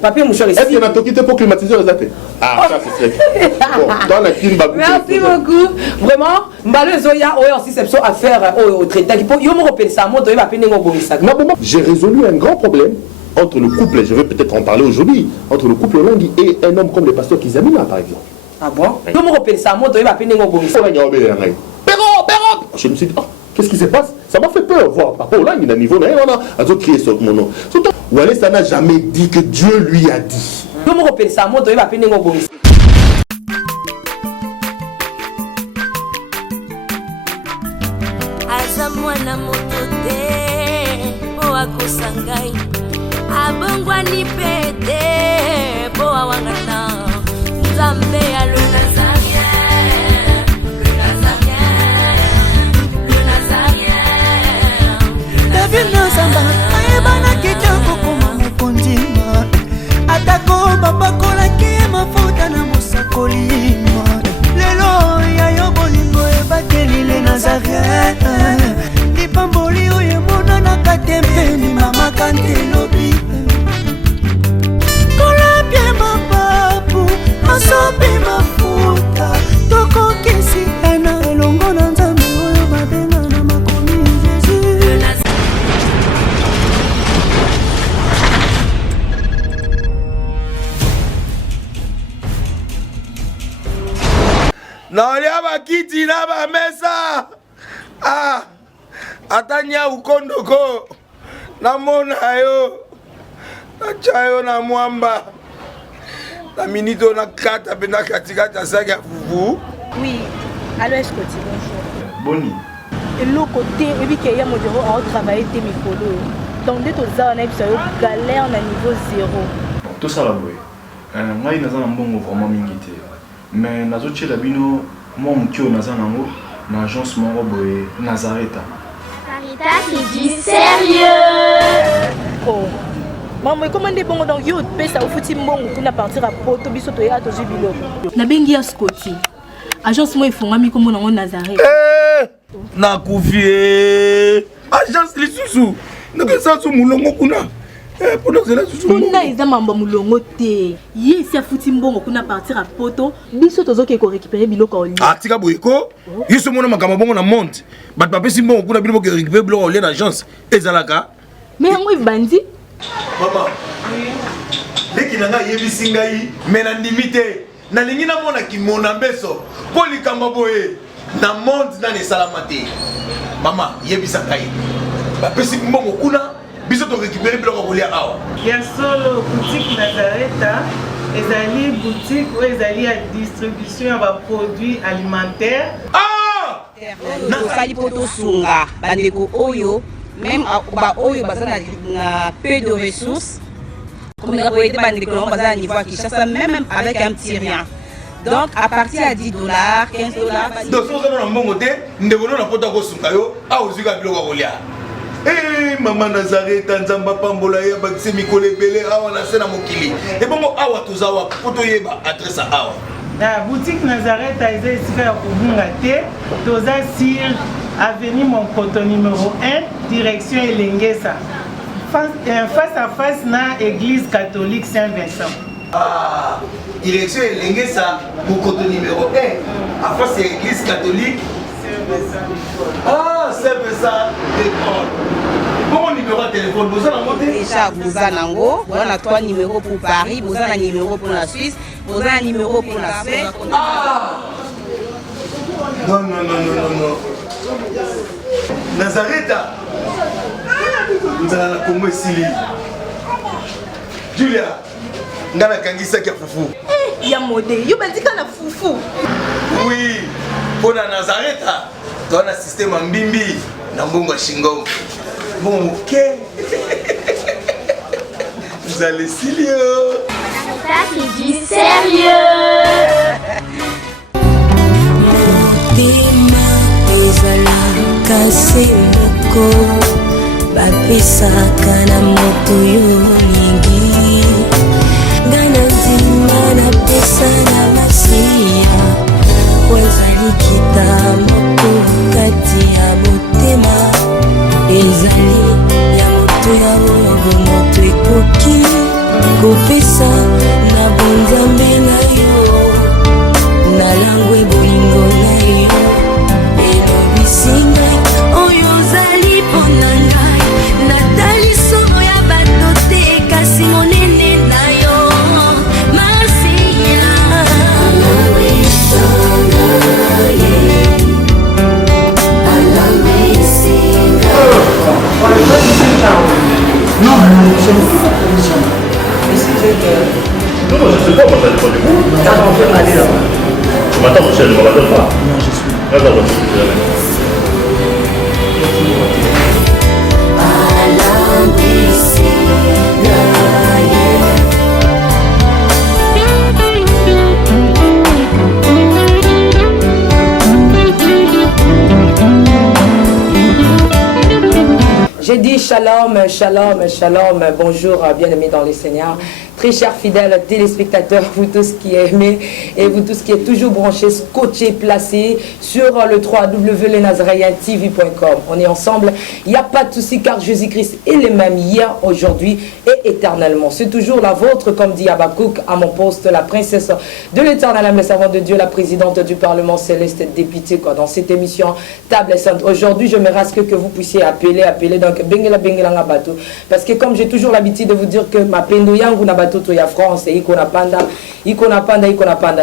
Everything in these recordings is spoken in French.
Papier mouchoir ici. Est-ce qu'il y a un toquité pour climatiser les athées? Ah, ça c'est très bon, dans la clim. Merci beaucoup. Vraiment, Mbalozoya, aussi c'est à faire au traité. J'ai résolu un grand problème entre le couple, et je vais peut-être en parler aujourd'hui, entre le couple Longi et un homme comme le pasteur Kizamina par exemple. Ah bon? Je me suis dit, qu'est-ce qui se passe? Ça m'a fait peur, voir papa là, il a un niveau, on a crié sur mon nom. Surtout, Walé, ça n'a jamais dit que Dieu lui a dit. Azamwana motote, boa kosangai, abongwa ni pete, boa wangata, Nzambe ya le Nazarien, le Nazarien, le Nazarien. David Nozamba, ayebana kitoko kuma mukondima, atako babakola ki mafuta na musakolima. Lelo ya yobolingo ebateli le Nazarien, lipamboli oye mona na katempeni mama kantelobi. Kola pie mapapu, masopi mafuta, toko kisi ena elongo na Nzambe oyo babenga na makomi Jésus. Naolia bakiti na ba mesa. Ah, atanya ukondoko. Namona yo. Achayo na mwamba. La minito na kata pena katikata saga fufu. Oui, allô est-ce que tu bonjour. Boni. Et l'autre côté, et puis qu'il y a mon bureau à travailler tes micros. Donc dès que ça on a eu galère na niveau 0. Tout ça là boy. Moi il naza mbongo vraiment mingité. Mais nazo tchela bino moi mkio naza nango na agence moko boy Nazareta. Sarita qui dit sérieux. Oh. Maman, comment on bon donc yo pesa au fouti mbongo kuna partir à poto biso to ya to jubilo. Na bengi ya Scotty. Agence moi ifonga mi comme nango Nazareta. Na kufie. Agence lisusu. Ndeke sansu mulongo kuna. Pour nous là susu. Kuna eza mamba mulongo te. Yesi afuti mbongo kuna partir à poto biso tozoke ko récupérer biloko oli. Ah tika boyeko. Yiso mona makama bongo na monte. Bat papesi mbongo kuna biloko ko récupérer biloko oli na agence. Ezalaka. Mais yango ibandi. Maman. Leki nanga yebisi ngai mena ndimite. Na lingi na mona ki mona mbeso. Po likamba boye. Na monde na ne salamate. Mama yebisa ngai. Bapesi mbongo kuna biso to récupérer biloko ko lia awa. Ya solo boutique Nazareta. Ezali boutique ou ezali à distribution ya produits alimentaires. Ah! Sali poto sunga bandeko oyo même ba oyo bazana na peu de ressources comme la boîte bandeko bazana niveau à Kinshasa même avec un petit rien. Donc à partir à $10, $15. Donc so na mbongo te ndeko na poto ko sunga yo a ozika biloko ko lia. Eh maman Nazareta nzamba pambola ya bakise mikole belé awa na sena mokili. Et bongo awa tozawa poto yeba adresse awa. La boutique Nazareta est ici à Kubungate, Toza Sir, avenue Monkoto numéro 1, direction Elengesa. Face à face na église catholique Saint-Vincent. Ah, direction Elengesa, Monkoto numéro 1, à face à l'église catholique Saint-Vincent. Ah, Saint-Vincent d'école. Bon numéro de téléphone, vous avez monté déjà vous avez nango, vous avez 3 numéros pour Paris, vous avez un numéro pour la Suisse, vous avez un numéro pour la Suisse. Ah! Non, non, non, non, non, non. Nazareta. Vous allez la Congo Sili. Julia. Ngana kangisa kia fufu. Eh, ya modé, yo bandika na fufu. Oui. Pour la Nazareta, tu as un système en bimbi. Nambongo Shingongo. Bon, ok. Vous allez sérieux. Sarita qui dit sérieux. Bima ezala kasi moko bapesaka na moto yo mingi ngana nzima na pesa na masiya wazali kita moko kati ya motema ezali ya moto ya oyo moto ekoki kopesa na bonzambe na yo na langwe bolingo na yo elobisi ngai oyo ozali mpo na ngai natali somo ya bato te kasi monene na yo masiya Non, je ne sais pas. Non, je sais pas, moi ça dépend de vous. On peut aller là-bas. Tu m'attends, Michel, je ne m'attends pas. Non, je suis. D'accord, je suis là. J'ai dit shalom, shalom, shalom, bonjour, bien-aimés dans le Seigneur. Très chers fidèles téléspectateurs, vous tous qui aimez et vous tous qui êtes toujours branchés, scotchés, placés sur le www.lenazaraïentv.com. On est ensemble, il n'y a pas de souci car Jésus-Christ est le même hier, aujourd'hui et éternellement. C'est toujours la vôtre, comme dit Habakkuk à mon poste, la princesse de l'éternel, la servante de Dieu, la présidente du Parlement céleste, députée dans cette émission Table Sainte. Aujourd'hui, je me rasque que vous puissiez appeler donc Bengela Bengela Bato. Parce que comme j'ai toujours l'habitude de vous dire que ma pendo yangu na bato to ya France et ikona panda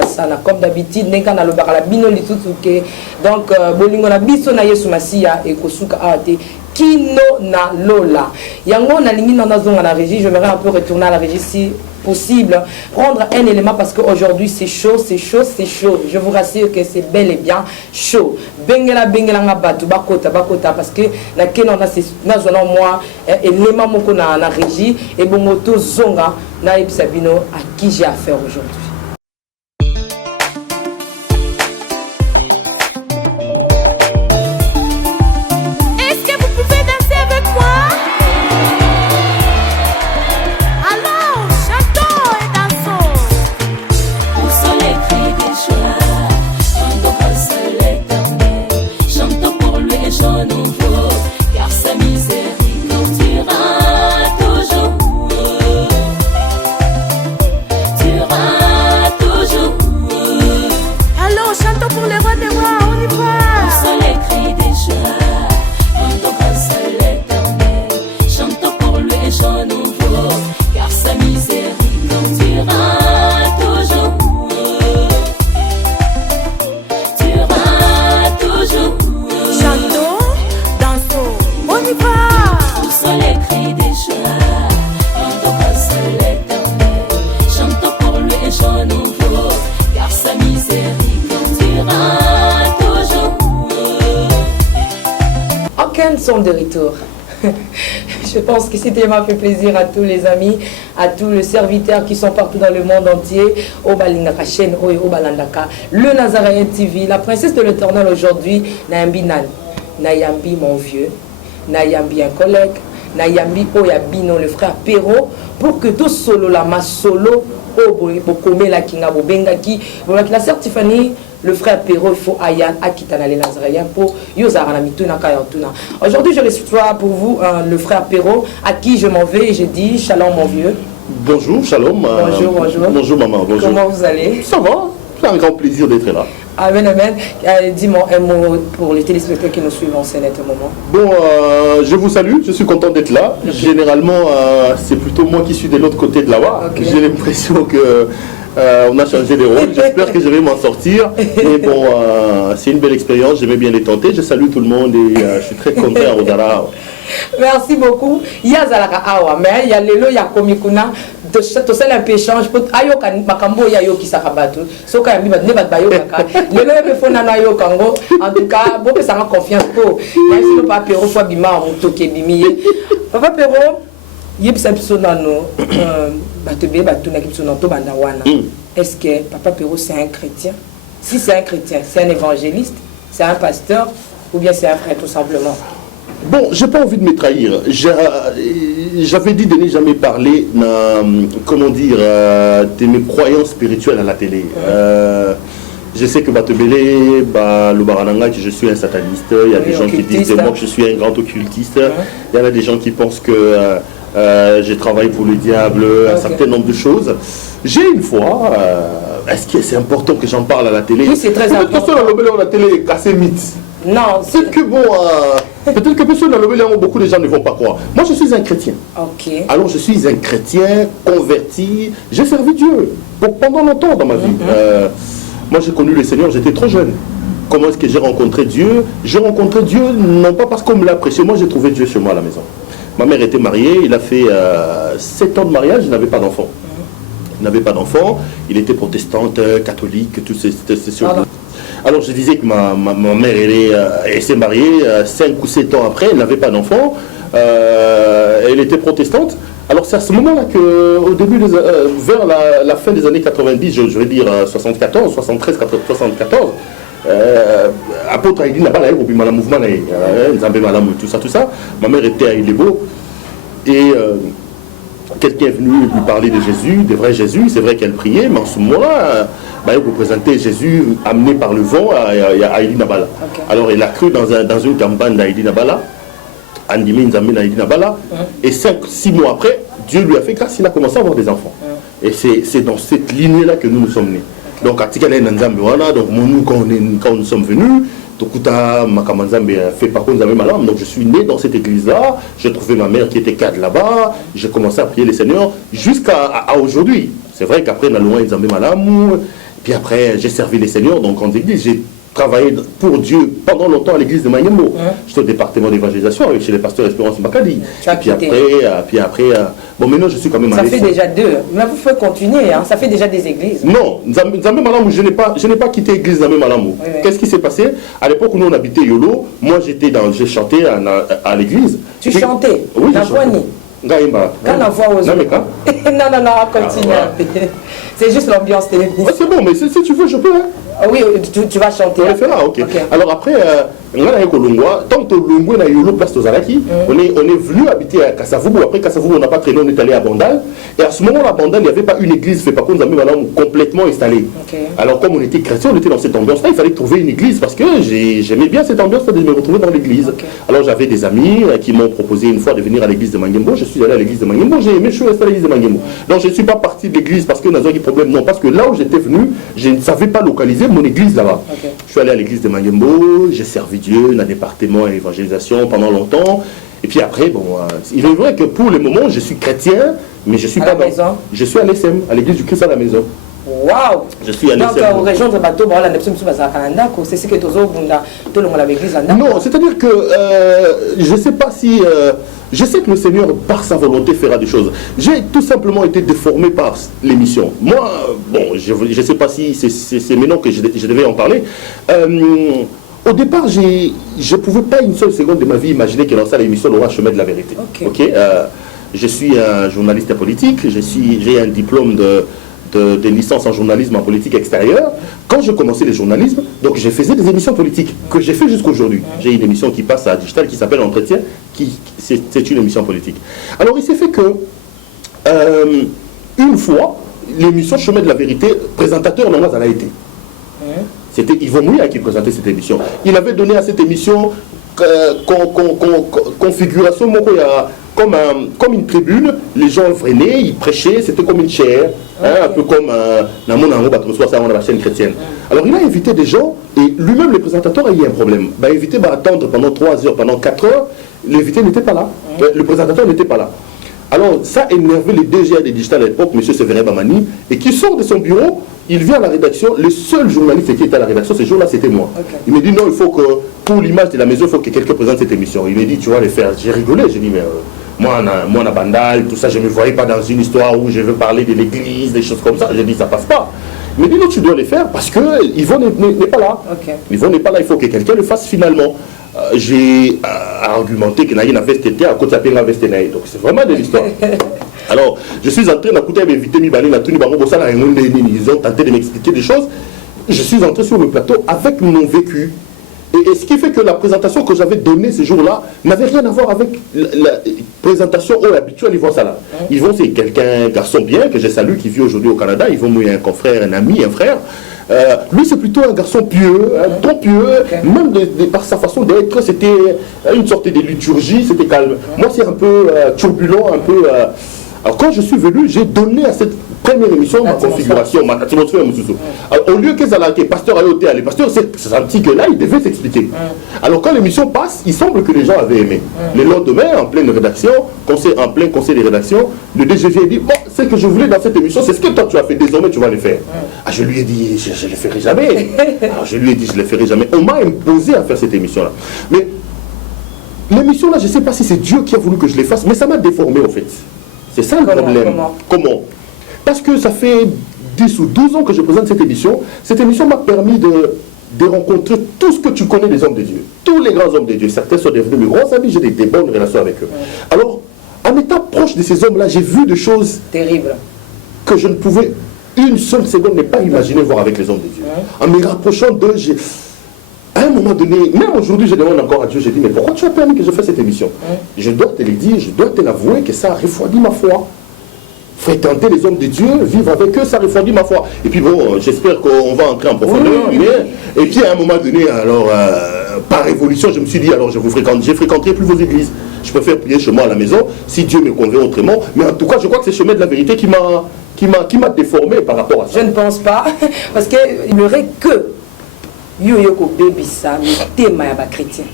sana. Comme d'habitude, nenga na lobaka la bino litutuke. Donc bolingo na biso na Yesu Masia et kosuka ate kino na lola. Yango na lingi na zonga na régie, je vais un peu retourner à la régie si possible, prendre un élément parce qu'aujourd'hui c'est chaud, c'est chaud, c'est chaud. Je vous rassure que c'est bel et bien chaud. Bengela nga batu bakota parce que na kena na zona moi élément moko na régie et bon moto zonga na ibsabino à qui j'ai affaire aujourd'hui. De retour. Je pense que c'était m'a fait plaisir à tous les amis, à tous les serviteurs qui sont partout dans le monde entier. Au Balindaka chaîne, au Balandaka, le Nazaraïen TV, la princesse de l'éternel aujourd'hui, Nayambi Nan, Nayambi mon vieux, Nayambi un collègue, Nayambi Oyabino le frère Perrault, pour que tout solo la ma solo, Bokome la Kinga Bobengaki, la certifanie. Le frère Perrault, il faut Ayan, Akitana les Nazaraïens pour Yozarana Mituna Kayantuna. Aujourd'hui, je reçois pour vous le frère Perrault, à qui je m'en vais et je dis shalom mon vieux. Bonjour, shalom. Bonjour, bonjour. Bonjour maman, bonjour. Comment vous allez? Ça va, c'est un grand plaisir d'être là. Amen, amen. Dis-moi un mot pour les téléspectateurs qui nous suivent en scène à ce moment. Bon, je vous salue, je suis content d'être là. Okay. Généralement, c'est plutôt moi qui suis de l'autre côté de la voie. Okay. J'ai l'impression que on a changé les rôles. J'espère que je vais m'en sortir. Mais bon, c'est une belle expérience, je vais bien les tenter. Je salue tout le monde et je suis très content à Odara. Merci beaucoup. Il y a Zalaka Awa, mais il y a Lelo, il y a Komikuna. Tu sais un peu échange pour ayo makambo ya yo kisakabatu so ka yambi ba ne ba bayo kaka lelo e fona na yo kango en tout cas bo pe sanga confiance po même si le papa Perrault fois bima moto ke bimiye papa Perrault yebisa biso nano batebe batuna kibiso na to banda wana est-ce que papa Perrault c'est un chrétien? Si c'est un chrétien, c'est un évangéliste, c'est un pasteur ou bien c'est un frère tout simplement? Bon, j'ai pas envie de me trahir. J'avais dit de ne jamais parler, comment dire, de mes croyances spirituelles à la télé. Je sais que Batebele, le Barananga, que je suis un sataniste. Il y a des gens qui disent de moi que je suis un grand occultiste. Il y en a des gens qui pensent que j'ai travaillé pour le diable, un certain nombre de choses. J'ai une fois, est-ce que c'est important que j'en parle à la télé? Oui, c'est très important. Peut-être que la télé est cassé mythe. Non, c'est que bon, peut-être que personne dans le beaucoup de gens ne vont pas croire. Moi, je suis un chrétien. Ok. Alors, je suis un chrétien converti. J'ai servi Dieu pendant longtemps dans ma vie. Moi, j'ai connu le Seigneur, j'étais trop jeune. Comment est-ce que j'ai rencontré Dieu? J'ai rencontré Dieu, non pas parce qu'on me l'a prêché. Moi, j'ai trouvé Dieu chez moi à la maison. Ma mère était mariée, il a fait 7 ans de mariage, il n'avait pas d'enfant. Il n'avait pas d'enfant, il était protestante, catholique, tout ces choses. Alors je disais que ma mère, elle s'est mariée 5 ou 7 ans après, elle n'avait pas d'enfant, elle était protestante. Alors c'est à ce moment-là qu'au début, vers la fin des années 90, je vais dire 74, 73, 74, apôtre Aïdi Nabala, au mouvement, tout ça, ma mère était à Ilebo, et quelqu'un est venu lui parler de Jésus, de vrai Jésus, c'est vrai qu'elle priait, mais en ce moment-là, elle représentait Jésus amené par le vent à Aïdi Nabala. Okay. Alors elle a cru dans une campagne d'Aïdi Nabala, Andimi Nzambi d'Aïdi Nabala, et 5-6 mois après, Dieu lui a fait grâce, il a commencé à avoir des enfants. Et c'est dans cette lignée-là que nous sommes nés. Donc, à Tikale Nzambi, donc quand nous sommes venus, Tokuta Makamanzambe fait par contre Malam. Donc je suis né dans cette église-là, j'ai trouvé ma mère qui était cadre là-bas, j'ai commencé à prier les Seigneurs jusqu'à aujourd'hui. C'est vrai qu'après, on a loin Nzambe Malam, puis après j'ai servi les Seigneurs dans grandes églises. J'ai travaillé pour Dieu pendant longtemps à l'église de Manyembo. J'étais au département d'évangélisation avec chez les pasteurs Espérance Makadi. Puis après, bon maintenant je suis quand même à Ça fait déjà 2, mais vous pouvez continuer, hein? Ça fait déjà des églises. Non, Nzambe Malamou, je n'ai pas quitté l'église Nzambe Malamou. Qu'est-ce qui s'est passé? À l'époque où nous on habitait Yolo, moi j'ai chanté à l'église. Tu chantais? Oui, j'ai chanté. Quand on voit aux autres. Non, continue. C'est juste l'ambiance de l'église. C'est bon, mais si tu veux, je peux. Hein. Oui, tu vas chanter. On le fera, ok. Alors après, tant que Longwe na Yolo place Tozaraki, on est venu habiter à Kassavoubou. Après Kassavoubou, on n'a pas traîné, on est allé à Bandal. Et à ce moment-là, à Bandal, il n'y avait pas une église fait par contre complètement installée. Alors comme on était chrétien, on était dans cette ambiance-là, il fallait trouver une église parce que j'aimais bien cette ambiance de me retrouver dans l'église. Alors j'avais des amis qui m'ont proposé une fois de venir à l'église de Manyembo. Je suis allé à l'église de Manyembo, j'ai aimé, je suis resté à l'église de Manyembo. Donc je ne suis pas parti de l'église parce que nous avons des problèmes, non, parce que là où j'étais venu, je ne savais pas localiser mon église là-bas. Je suis allé à l'église de Manyembo, j'ai servi Dieu dans le département et l'évangélisation pendant longtemps. Et puis après, bon, il est vrai que pour le moment, je suis chrétien, mais je suis pas dans... Je suis à l'ESM, à l'église du Christ à la maison. Waouh! Je suis à l'ESM. Donc, au région de Bateau, c'est ce que tout le monde a l'église. Non, c'est-à-dire que je ne sais pas si... je sais que le Seigneur, par sa volonté, fera des choses. J'ai tout simplement été déformé par l'émission. Moi, bon, je ne sais pas si c'est maintenant que je devais en parler. Au départ, je ne pouvais pas une seule seconde de ma vie imaginer que dans ça, l'émission aura chemin de la vérité. Je suis un journaliste politique, j'ai un diplôme de licence en journalisme en politique extérieure. Quand je commençais le journalisme, donc je faisais des émissions politiques que j'ai fait jusqu'à aujourd'hui. J'ai une émission qui passe à Digital qui s'appelle Entretien, c'est une émission politique. Alors il s'est fait que une fois, l'émission Chemin de la vérité, présentateur non ça a été. C'était Yvon Mouya qui présentait cette émission. Il avait donné à cette émission configuration comme une tribune, les gens venaient, ils prêchaient, c'était comme une chaire, un peu comme dans mon la chaîne chrétienne. Alors il a invité des gens et lui-même le présentateur a eu un problème. Il a invité à attendre pendant 3 heures, pendant 4 heures, l'invité n'était pas là, le présentateur n'était pas là. Alors ça énervait le DG des Digital à l'époque, M. Séverin Bamani, et qui sort de son bureau, il vient à la rédaction, le seul journaliste qui était à la rédaction ce jour-là, c'était moi. Il me dit non, il faut que, pour l'image de la maison, il faut que quelqu'un présente cette émission. Il me dit, tu vas les faire. J'ai rigolé, j'ai dit, mais moi, on a Bandal, tout ça, je ne me voyais pas dans une histoire où je veux parler de l'église, des choses comme ça. J'ai dit, ça passe pas. Il me dit, non, tu dois les faire parce que Yvon n'est pas là. Yvon n'est pas là, il faut que quelqu'un le fasse finalement. J'ai argumenté que Naïna Vestete à côté de la Vestenaï. Donc c'est vraiment de l'histoire. Alors, je suis entré dans l'écouter m'inviter ils ont tenté de m'expliquer des choses. Je suis entré sur le plateau avec mon vécu. Et ce qui fait que la présentation que j'avais donnée ce jour-là n'avait rien à voir avec la présentation habituelle Yvon Sala. Yvon, c'est un garçon bien, que j'ai salué, qui vit aujourd'hui au Canada. Yvon est un confrère, un ami, un frère. Lui, c'est plutôt un garçon pieux, trop pieux, même par sa façon d'être, c'était une sorte de liturgie, c'était calme. Moi, c'est un peu turbulent, un peu... Alors quand je suis venu, j'ai donné à cette première émission ma configuration, ma atmosphère, au lieu que les pasteurs allaient au théâtre, les pasteurs s'est senti que là, ils devaient s'expliquer. Alors quand l'émission passe, il semble que les gens avaient aimé. Le lendemain, en pleine rédaction, en plein conseil de rédaction, le DGV dit, bon, ce que je voulais dans cette émission, c'est ce que toi tu as fait, désormais tu vas le faire. Ah, je lui ai dit, je ne le ferai jamais. Alors je lui ai dit, je ne le ferai jamais. On m'a imposé à faire cette émission-là. Mais l'émission-là, je ne sais pas si c'est Dieu qui a voulu que je les fasse, mais ça m'a déformé en fait. C'est ça le problème. Comment? Parce que ça fait 10 ou 12 ans que je présente cette émission. Cette émission m'a permis de rencontrer tout ce que tu connais des hommes de Dieu. Tous les grands hommes de Dieu. Certains sont devenus mes grands amis, j'ai des bonnes relations avec eux. Alors, en étant proche de ces hommes-là, j'ai vu des choses terribles que je ne pouvais une seule seconde ne pas imaginer voir avec les hommes de Dieu. En me rapprochant d'eux, à un moment donné, même aujourd'hui, je demande encore à Dieu, je dis, mais pourquoi tu as permis que je fasse cette émission? Je dois te le dire, je dois te l'avouer que ça a refroidi ma foi. Fréquenter les hommes de Dieu, vivre avec eux, ça refroidit ma foi. Et puis bon, j'espère qu'on va entrer en profondeur. Et puis à un moment donné, alors, par évolution, je me suis dit, alors je fréquenterai plus vos églises. Je préfère prier chez moi à la maison, si Dieu me convainc autrement. Mais en tout cas, je crois que c'est le chemin de la vérité qui m'a déformé par rapport à ça. Je ne pense pas, parce qu'il n'y aurait que Yo-Yoko Baby ça, mais thème ya ba chrétien.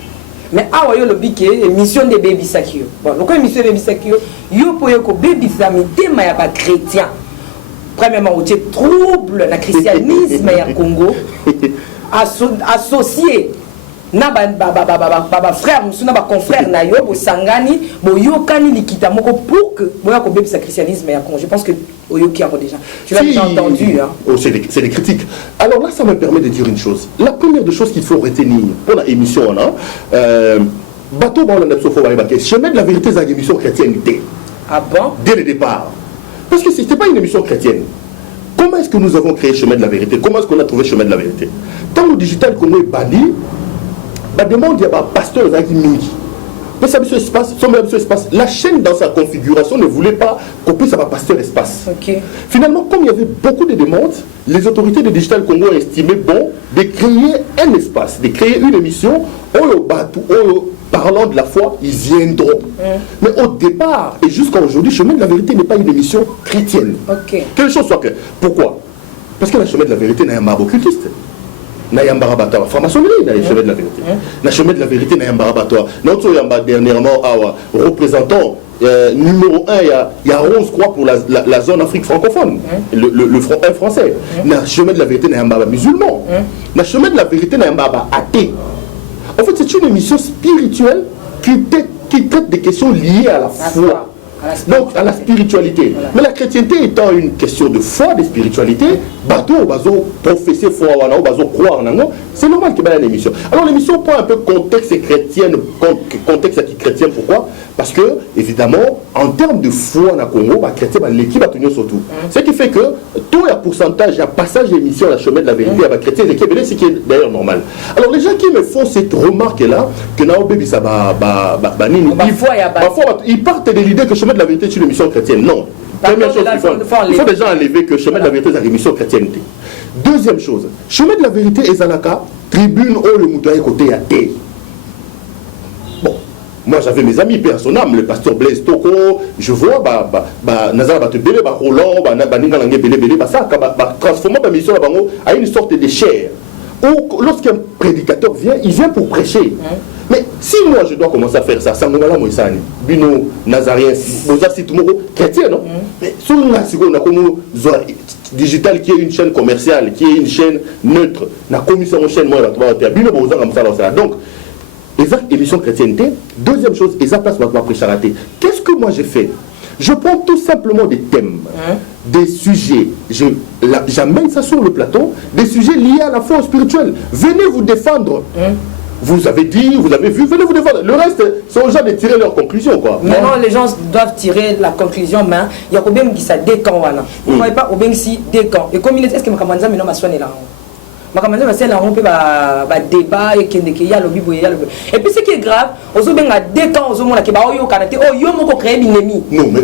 Mais awa yo lobi ke émission de Baby Sakio. Bon, donc émission de Baby Sakio, yo po Yoko Baby ça, mais thème ya ba chrétien. Premièrement, au trouble le christianisme ya Congo associé na ba frère musu na ba confrère na yo bo sangani bo yokani likita moko pour que boya ko Baby sa christianisme ya Congo. Je pense que Oyoki a déjà. Tu l'as déjà entendu. Hein? Oh, c'est des critiques. Alors là, ça me permet de dire une chose. La première des choses qu'il faut retenir pour l'émission, bateau chemin de la vérité, c'est une émission chrétienté. Ah bon? Dès le départ. Parce que ce n'était pas une émission chrétienne. Comment est-ce que nous avons créé chemin de la vérité? Comment est-ce qu'on a trouvé chemin de la vérité? Dans le digital qu'on est banni, demande il y a un pasteur qui mingi. Mais ça espace. La chaîne dans sa configuration ne voulait pas couper ça va pasteur espace. Finalement, comme il y avait beaucoup de demandes, les autorités de Digital Congo ont estimé bon de créer un espace, de créer une émission parlant de la foi, ils viendront. Mais au départ et jusqu'à aujourd'hui, Chemin de la vérité n'est pas une émission chrétienne. Quelque chose soit clair. Pourquoi? Parce que le Chemin de la vérité n'est un marbre occultiste. Nayambarabatoire, franc-maçonnerie, dans le chemin de la vérité. Le chemin de la vérité, Nayambarabatoire. Notre dernièrement, représentant numéro 1, il y a Rose Croix pour la zone Afrique francophone, le front 1 français. Le chemin de la vérité, Nayambarabatoire musulman. Le chemin de la vérité, Nayambarabatoire athée. En fait, c'est une émission spirituelle qui traite des questions liées à la foi. Donc à la spiritualité. Mais la chrétienté étant une question de foi, de spiritualité, bateau, bazo, professer foi, bazo, croire, c'est normal qu'il y ait une émission. Alors l'émission prend un peu contexte chrétien, pourquoi? Parce que, évidemment, en termes de foi dans le Congo, chrétien, l'équipe a tenu surtout. Ce qui fait que tout le pourcentage, il y a passage d'émission à la chemin de la vérité, à chrétien, l'équipe, c'est ce qui est d'ailleurs normal. Alors les gens qui me font cette remarque-là, que ils partent de l'idée que chemin de la vérité est une émission chrétienne. Non. Première chose, il faut déjà enlever que chemin de la vérité est une émission chrétienté. Deuxième chose, chemin de la vérité est Zalaka, tribune où le moutaï côté à thé. Bon, moi j'avais mes amis personnels, le pasteur Blaise Toko, je vois, Nazar Batebele, Roland, Baningalangue Bele, ça, transformant la mission à une sorte de chair. Ou lorsqu'un prédicateur vient, il vient pour prêcher. Mais si moi je dois commencer à faire ça, ça me Moïsani, Bino, Nazarien, chrétien, non? Mais sur le digital qui est une chaîne commerciale, qui est une chaîne neutre, la commission de chaîne, donc, exact émission chrétienté. Deuxième chose, exact place ma précharité. Qu'est-ce que moi j'ai fait? Je prends tout simplement des thèmes, des sujets, j'amène ça sur le plateau, des sujets liés à la foi spirituelle. Venez vous défendre. Vous avez dit, vous avez vu, venez vous défendre. Le reste, c'est aux gens de tirer leurs conclusions, quoi. Maintenant, les gens doivent tirer la conclusion, mais il y a combien qui ça décant, voilà. Vous ne voyez pas, au bien si décant. Et comme il est, est-ce que ma camarade maintenant m'a soigné là? makambo basala yango mpe badébat ekendeke ya lobi boye ya lobi. Et puis ce qui est grave ozobenga dès quand ozomonaki baoyokana te oyo yo moko créer binemi. Non mais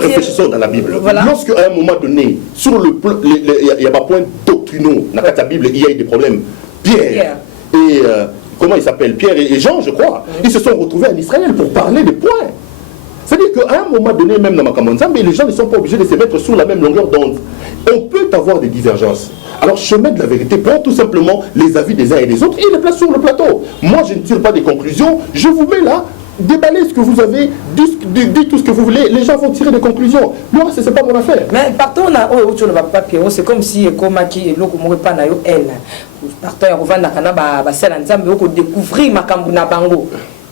réfléchissons dans la Bible. Voilà. Lorsque à un moment donné sur le il y a pas point doctrinaux dans la Bible il y a eu des problèmes. Pierre. Et comment il s'appelle, Pierre et Jean, je crois, ils se sont retrouvés en Israël pour parler des points. C'est-à-dire qu'à un moment donné, même dans Makamanzambe, les gens ne sont pas obligés de se mettre sur la même longueur d'onde. On peut avoir des divergences. Alors, chemin de la vérité, prends tout simplement les avis des uns et des autres et les place sur le plateau. Moi, je ne tire pas des conclusions, je vous mets là, déballez ce que vous avez, dites tout ce que vous voulez, les gens vont tirer des conclusions. Le reste, c'est pas mon affaire. Mais partons, c'est comme si, comme qui partons, on va découvrir Makambuna Bango.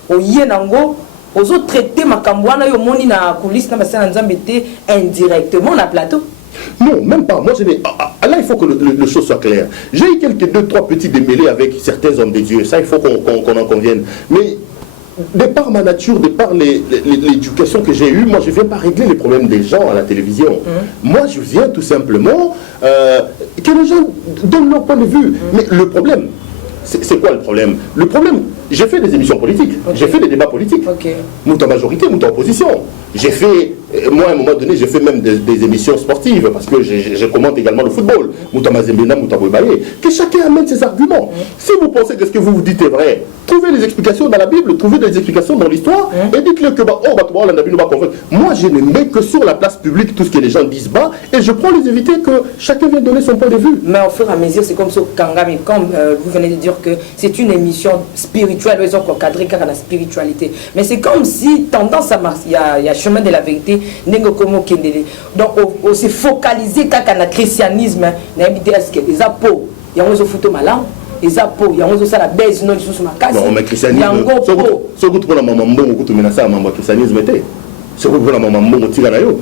Au Yenango, aux autres traités Makambouana, yo moni na coulisses na bassin nzambe indirectement na plateau. Non, même pas. Moi, je n'ai. Là, il faut que le chose soit claire. J'ai eu quelques 2-3 petits démêlés avec certains hommes de Dieu. Ça, il faut qu'on en convienne. Mais de par ma nature, de par l'éducation que j'ai eue, moi, je ne viens pas régler les problèmes des gens à la télévision. Moi, je viens tout simplement que les gens donnent leur point de vue. Mais le problème, c'est quoi le problème? Le problème, j'ai fait des émissions politiques, j'ai fait des débats politiques. Mouta majorité, mouta opposition. J'ai fait, moi à un moment donné, j'ai fait même des émissions sportives parce que je commente également le football. Mouta Mazembena, Mouta Boibaye. Que chacun amène ses arguments. Si vous pensez que ce que vous vous dites est vrai, trouvez des explications dans la Bible, trouvez des explications dans l'histoire et dites-le que moi je ne mets que sur la place publique tout ce que les gens disent bas et je prends les invités que chacun vient donner son point de vue. Mais au fur et à mesure, c'est comme ça, Kangami, comme vous venez de dire que c'est une émission spirituelle, ils ont encadré car la spiritualité. Mais c'est comme si tendance à marcher, il y a chemin de la vérité, donc on s'est focalisé car le christianisme, est-ce que des apôtres, il y a un photo malin. Les apôtres, il y a un ça la baisse non sous ma casse. Non mais christianisme. Ce que pour la maman bon que tu menaces à maman christianisme était. Ce que pour la maman bon tiranayo.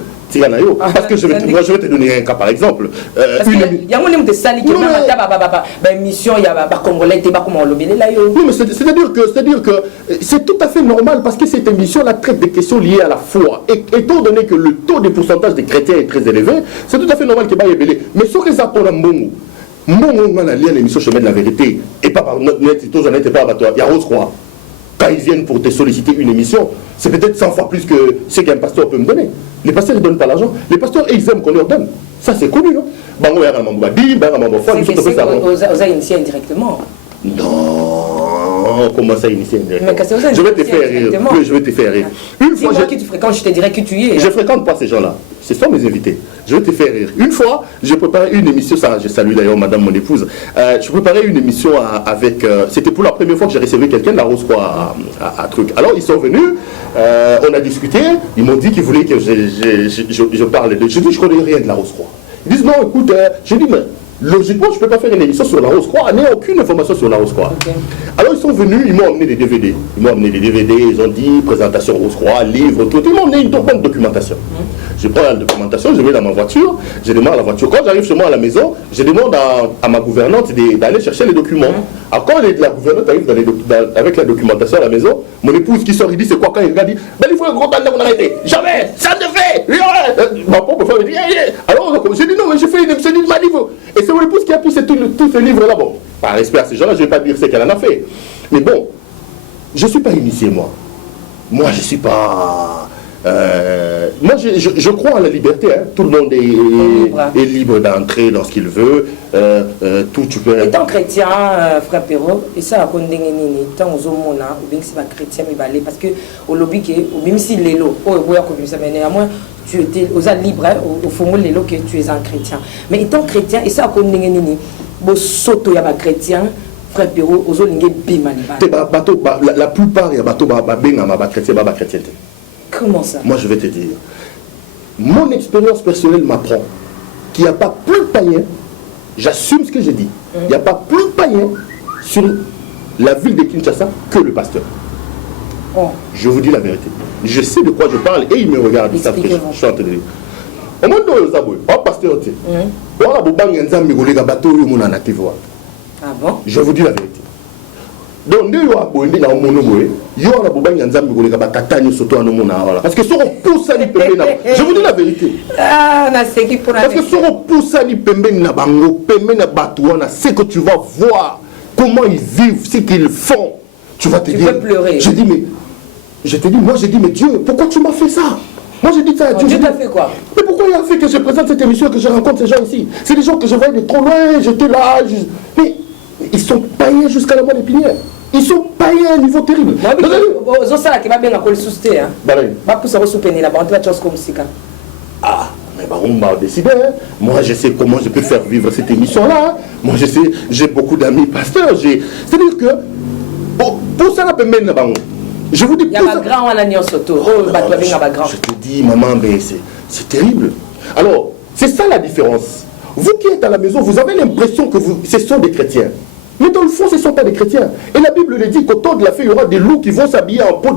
Parce que je vais te donner un cas par exemple. Il y a un monde de sali qui a une mission, il y a un Congolais, il y a comment le là. Non mais c'est-à-dire que c'est tout à fait normal parce que cette émission là traite des questions liées à la foi. Et étant donné que le taux de pourcentage des chrétiens est très élevé, c'est tout à fait normal qu'il y ait belé. Mais ce que ça pour la mbongo, on a lié l'émission Chemin de la vérité et pas par notre net, j'en étais pas abattoir. Il y a Rose Croix. Quand ils viennent pour te solliciter une émission, c'est peut-être 100 fois plus que ce qu'un pasteur peut me donner. Les pasteurs ne donnent pas l'argent. Les pasteurs, ils aiment qu'on leur donne. Ça, c'est connu, non? Vous avez initié indirectement. Non, comment ça initier indirectement? Je vais te faire rire. Je vais te faire rire. Une fois que tu fréquentes, je te dirais que tu y es. Je ne fréquente pas ces gens-là. Ce sont mes invités. Je vais te faire rire. Une fois, j'ai préparé une émission, ça, je salue d'ailleurs madame mon épouse, je préparais une émission avec, c'était pour la première fois que j'ai reçu quelqu'un de la Rose Croix à truc. Alors ils sont venus, on a discuté, ils m'ont dit qu'ils voulaient que je parle de... Je dis, je connais rien de la Rose Croix. Ils disent, non, écoute, j'ai dit, mais logiquement, je ne peux pas faire une émission sur la Rose Croix, il n'y a aucune information sur la Rose Croix. Alors ils sont venus, ils m'ont amené des DVD. Ils m'ont amené des DVD, ils ont dit présentation Rose Croix, livre, tout. Ils m'ont amené une bonne documentation. Je prends la documentation, je vais dans ma voiture, je demande à la voiture. Quand j'arrive chez moi à la maison, je demande à ma gouvernante d'aller chercher les documents. Alors quand la gouvernante arrive avec la documentation à la maison, mon épouse qui sort, il dit c'est quoi quand il regarde, il dit ben il faut un gros temps qu'on arrête. Jamais, ça ne fait. Ma propre femme me dit, alors j'ai dit non, mais j'ai fait une émission de ma livre. Et c'est mon épouse qui a pris tout ce livre-là. Bon, par respect à ces gens-là, je ne vais pas dire ce qu'elle en a fait. Mais bon, je ne suis pas initié, moi. Moi, je ne suis pas... moi, je crois à la liberté. Hein. Tout le monde est libre d'entrer dans ce qu'il veut. Tout, tu peux... Étant chrétien, frère Perrault, et ça, quand on est tant aux hommes, ou bien si c'est chrétien, parce que au lobby, même si les lots, néanmoins, tu étais aux libres, au fond, les lots que tu es un chrétien. Mais étant chrétien, et ça, quand on est soto, il y a chrétien. Frère Perrault, aux autres, la plupart, il y a des chrétiens. Comment ça? Moi, je vais te dire. Mon expérience personnelle m'apprend qu'il n'y a pas plus païen, j'assume ce que j'ai dit, il n'y a pas plus païen sur la ville de Kinshasa que le pasteur. Je vous dis la vérité. Je sais de quoi je parle et il me regarde. Ils savent que je suis en train de dire. Au moment où vous pas pasteur, ah bon? je vous dis la vérité. Donc, nous avons dit dans mon nom, il y a un boubang nzambi ko leka tatani soto à nous parce que si on pousse à l'ipembe, je vous dis la vérité. Ah, na c'est qui pour la. Parce que si on pousse à l'ipembe na bango, pembe na batouana, c'est que tu vas voir comment ils vivent, ce qu'ils font. Tu vas te dire. Tu peux pleurer. Je te dis, moi j'ai dit, mais Dieu, pourquoi tu m'as fait ça? Moi j'ai dit ça à Dieu. Dieu t'a fait quoi? Mais pourquoi il a fait que je présente cette émission et que je rencontre ces gens ici? C'est des gens que je voyais de trop loin, j'étais là. Mais ils sont païens jusqu'à la moelle épinière. Ils sont païens à un niveau terrible. Ah, mais on va décider. Moi je sais comment je peux faire vivre cette émission-là. Moi je sais, j'ai beaucoup d'amis pasteurs. C'est-à-dire que pour ça, je vous dis, il y a un grand à la je te dis, maman, mais c'est terrible. Alors, c'est ça la différence. Vous qui êtes à la maison, vous avez l'impression que ce sont des chrétiens. Mais dans le fond, ce ne sont pas des chrétiens. Et la Bible le dit qu'au temps de la fête, il y aura des loups qui vont s'habiller en peau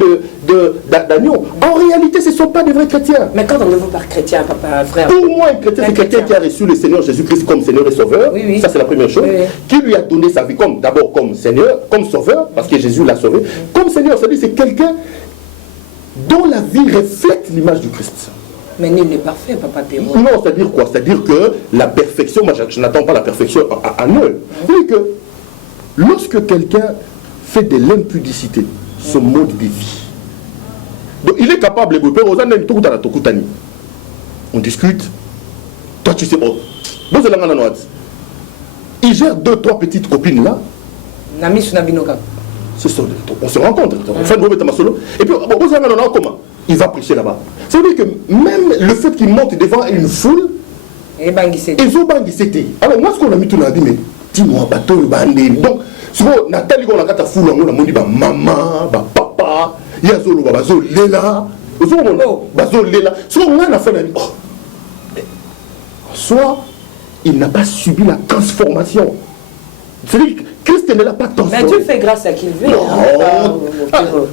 d'agneau. En réalité, ce ne sont pas des vrais chrétiens. Mais quand on ne veut pas chrétien, papa, frère? Pour moi, un chrétien, c'est quelqu'un qui a reçu le Seigneur Jésus-Christ comme Seigneur et Sauveur. Oui, oui. Ça, c'est la première chose. Oui, oui. Qui lui a donné sa vie d'abord comme Seigneur, comme Sauveur, parce que Jésus l'a sauvé. Comme Seigneur, c'est-à-dire c'est quelqu'un dont la vie reflète l'image du Christ. Mais nul n'est parfait, papa Théo. Non, c'est-à-dire quoi? C'est-à-dire que la perfection, moi je n'attends pas la perfection à nul. C'est-à-dire que lorsque quelqu'un fait de l'impudicité, ce mode de vie, donc il est capable de on discute, toi tu sais, il gère 2-3 petites copines là. On se rencontre, on fait et puis comment il va prêcher là-bas. Ça veut dire que même le fait qu'il monte devant une foule, ils ont banguissé. Alors moi ce qu'on a mis tout le monde dit, mais dis-moi, bateau, donc, si vous Nathalie, on a fait la foule, on a dit, maman, papa, il y a Zolo, Bazo, Léla, Bazo, Léla. Soit on a fait la vie, soit il n'a pas subi la transformation. C'est-à-dire que Christ ne l'a pas transformé. Mais Dieu fait grâce à qui il veut.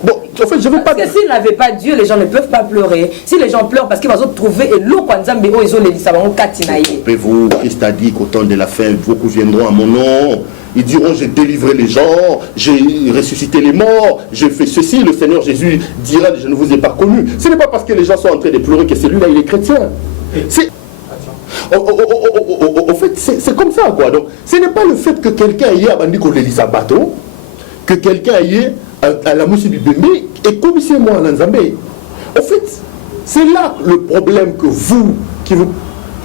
Bon, en fait, je veux pas. Parce que s'il n'avait pas Dieu, les gens ne peuvent pas pleurer. Si les gens pleurent parce qu'ils vont trouver et l'eau quand ils ont les vous, Christ a dit qu'au temps de la fin, beaucoup viendront à mon nom. Ils diront, j'ai délivré les gens, j'ai ressuscité les morts, j'ai fait ceci. Le Seigneur Jésus dira, je ne vous ai pas connu. Ce n'est pas parce que les gens sont en train de pleurer que celui-là, il est chrétien. En fait, c'est comme ça, quoi. Donc, ce n'est pas le fait que quelqu'un ait abandonné l'Élisa bateau, que quelqu'un ait à la mousse du bébé, et comme c'est moi, l'Anzambé. En fait, c'est là le problème que vous,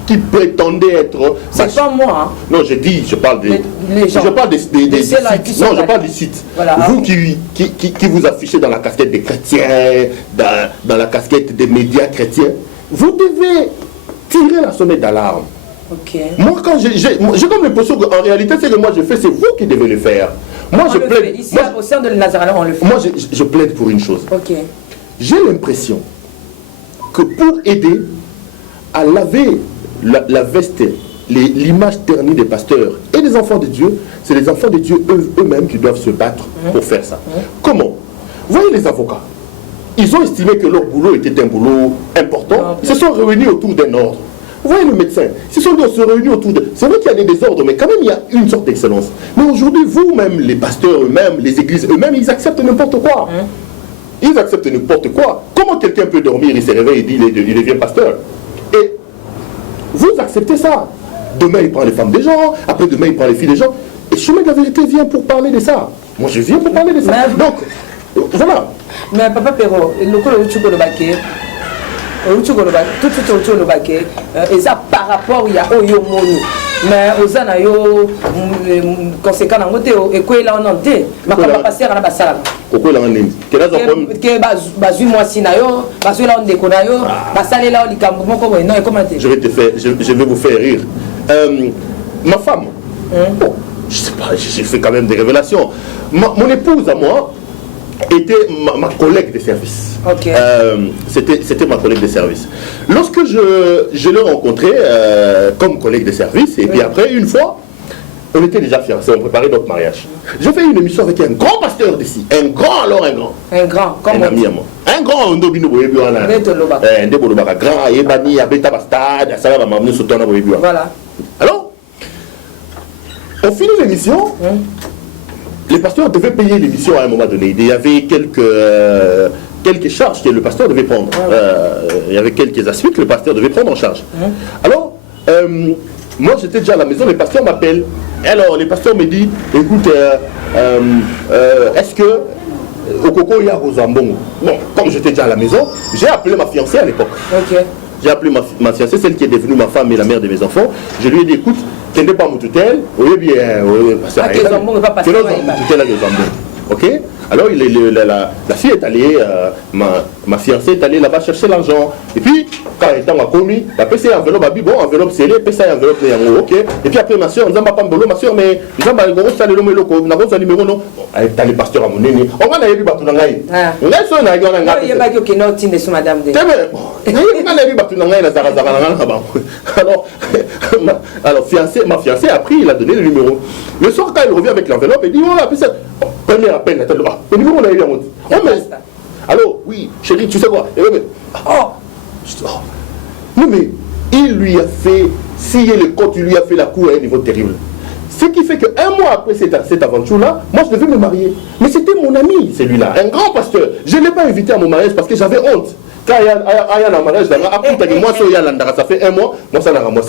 qui prétendez être... C'est pas moi. Hein. Non, je parle des gens. Je parle des sites. Non, je parle des sites. Voilà. Vous qui vous affichez dans la casquette des chrétiens, dans la casquette des médias chrétiens, vous devez tirer la sonnette d'alarme. Okay. Moi, quand j'ai comme l'impression qu'en réalité, c'est que moi je fais, c'est vous qui devez le faire. Moi, je plaide. Ici, au sein de Nazareth, on le fait. Moi, je plaide pour une chose. Okay. J'ai l'impression que pour aider à laver la veste, l'image ternie des pasteurs et des enfants de Dieu, c'est les enfants de Dieu eux-mêmes qui doivent se battre pour faire ça. Comment? Voyez les avocats. Ils ont estimé que leur boulot était un boulot important. Ils se sont réunis autour d'un ordre. Vous voyez le médecin, ils se réunis autour de... C'est vrai qu'il y a des désordres, mais quand même il y a une sorte d'excellence. Mais aujourd'hui, vous-même, les pasteurs eux-mêmes, les églises eux-mêmes, ils acceptent n'importe quoi. Ils acceptent n'importe quoi. Comment quelqu'un peut dormir, il se réveille et dit il devient pasteur? Et vous acceptez ça. Demain, il prend les femmes des gens, après demain, il prend les filles des gens. Et Chemin de la Vérité vient pour parler de ça. Moi, je viens pour parler de ça. Donc, voilà. Mais papa Perro, le baquet. Et ça par rapport il y a Oyo Mono mais aux ana yo conséquent na ngote et quoi là on enté ma papa passer na basala quoi là on est que bazui moi sinayo bazui là on décona yo basale là on likambo moko non et comment je vais vous faire rire ma femme bon, je sais pas, j'ai fait quand même des révélations. Mon épouse à moi était ma collègue de service. Okay. C'était ma collègue de service. Lorsque je l'ai rencontrée comme collègue de service, et puis après, une fois, on était déjà fiancés, on préparait notre mariage. J'ai fait une émission avec un grand pasteur d'ici. Un grand, Un grand, comme un ami à moi. Un grand, un dobino boyebiwana. Un débolobaka. Grand, Ebani, Abeta Bastad, Asala va m'amener sur ton aboyebiwana. Voilà. Alors, on finit l'émission. les pasteurs devaient payer l'émission à un moment donné. Il y avait quelques charges que le pasteur devait prendre. Il y avait quelques aspects que le pasteur devait prendre en charge. Alors, moi j'étais déjà à la maison, les pasteurs m'appellent. Alors, les pasteurs me disent, écoute, est-ce que au Coco il y a Rosambon? Bon, comme j'étais déjà à la maison, j'ai appelé ma fiancée à l'époque. J'ai appelé ma fiancée, celle qui est devenue ma femme et la mère de mes enfants. Je lui ai dit, écoute, tu n'es pas mon tutelle, oui, bien, parce que ok. Alors la fille est allée, ma fiancée est allée là-bas chercher l'argent. Et puis, quand elle a commis, la PC enveloppe a dit, bon, enveloppe scellée, PC enveloppe, ok. Et puis après, ma soeur, nous avons pas ma soeur, mais nous avons un numéro, non. Elle est allée pasteur à mon nez. On va aller battre dans l'aïe. On a son aïe, on a un il y a pas que non, tu n'es sous madame. Alors, ma fiancée a pris, il a donné le numéro. Le soir, quand elle revient avec l'enveloppe, elle dit, oh, la PC. Premier appel, le numéro on a eu la honte. Allô, oui, chérie, tu sais quoi? Non mais, il lui a fait, scier le compte, il lui a fait la cour à un niveau terrible. Ce qui fait qu'un mois après cette aventure-là, moi je devais me marier. Mais c'était mon ami, celui-là, un grand pasteur. Je ne l'ai pas invité à mon mariage parce que j'avais honte. Quand il y a un mariage, ça fait un mois, moi ça n'a pas moi.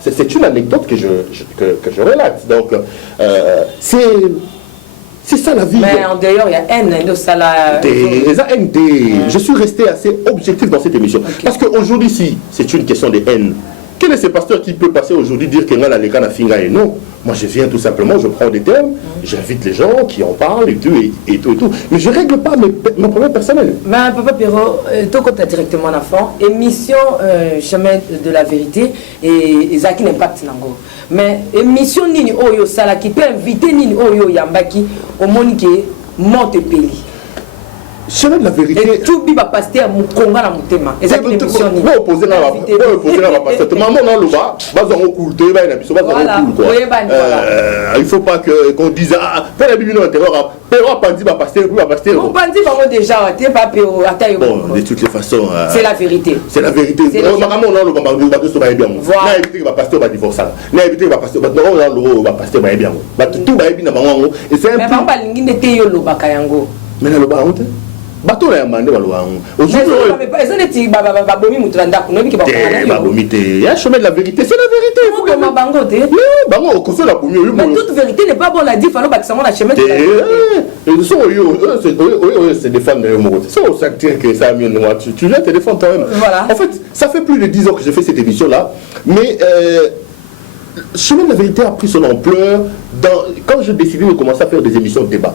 C'est une anecdote que je relate. Donc, c'est ça la vie. Mais en dehors, il y a haine, je suis resté assez objectif dans cette émission. Parce qu'aujourd'hui, si c'est une question de haine, quel est ce pasteur qui peut passer aujourd'hui dire que les gars n'ont non? Moi, je viens tout simplement, je prends des termes, j'invite les gens qui en parlent et tout. Mais je ne règle pas mes problèmes personnels. Mais Papa Perrault, toi, quand tu as directement l'enfant, émission Chemin de la vérité et Zaki n'impact nango. Mais émission Nini Oyo Sala qui peut inviter Nini Oyo Yambaki au Monique Montepelli. Chemin de la vérité. Et tout biba pasteur à Moukonga na Moutema. Et ça qui émission Nini. Moi, opposé à la pasteur. Maman, non, le bas, on coule, il ne faut pas qu'on dise, ah, la Bible non, terror, Perrault Pandi va pasteur, oui, va pasteur. Bon, Pandi va déjà, tu n'es pas Perrault, bon, de toutes les façons. C'est la vérité. C'est la vérité. Maman, non, le bas, le bateau va bien. N'a évité que va pasteur va divorcer. N'a évité que va pasteur, non, va pasteur va bien. Tout va bien, maman. Et c'est un peu. Mais maman, il n'y a pas de Bakayango. Mais le bas, bateau là mandé balouang aujourd'hui mais ça n'est pas babomi mutranda kunobi ki bakona babomi te ya chemin de la vérité, c'est la vérité. Il faut que ma bango te bango ko la bomi. Mais toute vérité n'est pas bonne à dire, fallait bakisamo na chemin de la vérité. C'est des femmes de mon côté, ça on sentir que ça mieux moi tu viens te défendre toi-même. En fait, ça fait plus de 10 ans que j'ai fait cette émission là, mais chemin de la vérité a pris son ampleur quand j'ai décidé de commencer à faire des émissions de débat.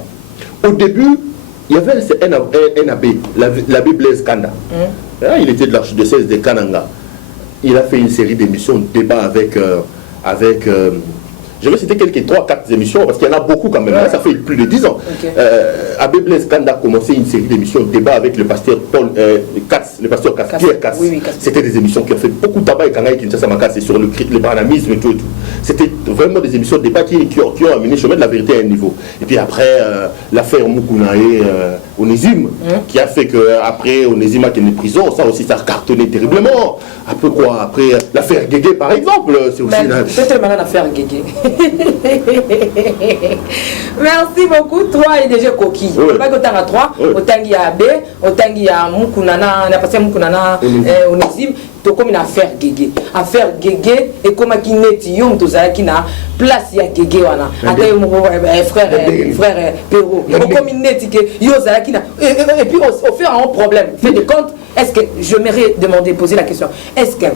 Au début, il y avait un abbé, l'abbé Blaise Kanda. Il était de l'archidiocèse de Kananga. Il a fait une série d'émissions de débat avec je vais citer quelques 3-4 émissions, parce qu'il y en a beaucoup quand même. Ça fait plus de 10 ans. Abbé Blaise Kanda a commencé une série d'émissions de débat avec le pasteur Paul Katz, le pasteur Katz, Pierre Katz. C'était des émissions qui ont fait beaucoup de tabac et Kangaï Kinshasa Makassi sur le brananisme et tout. C'était vraiment des émissions de débat qui ont amené chemin de la vérité à un niveau. Et puis après, l'affaire Mukunae Onésime, qui a fait qu'après Onésime a été en prison, ça aussi ça a cartonné terriblement. Après quoi? Après l'affaire Guégué par exemple. C'est aussi peut-être maintenant l'affaire Guégué. Merci beaucoup. 3 et déjà coquille. Pas que tu as 3, autant il y a B, autant il y a Mukunana, on a passé Mukunana, Onésime, tout comme une affaire Guégué. Affaire Guégué et comme qui n'est yom tout ça qui n'a place il y a Guégué wana. Attends mon frère Perrault. Comme il n'est que yoza qui n'a et puis au faire un problème. Fait de compte, est-ce que je m'aurais demandé poser la question. Est-ce que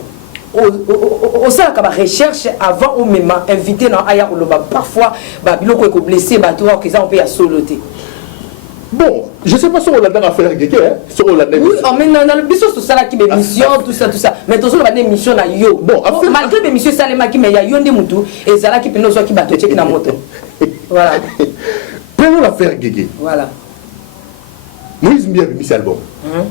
au sein de la recherche avant ou même invité dans Aya Oloba parfois biloko est blessé toi que ça on peut à soloter. Bon, je sais pas si on a dans affaire Guégué oui, mais dans le business tout ça là qui émission tout ça mais tout ça va des émissions là yo bon malgré les émissions ça les maki mais il y a yo des mutu et ça là qui peut nous qui bateau check na moto. Voilà. Prenons l'affaire Guégué. Voilà. Moïse Mbia mis album.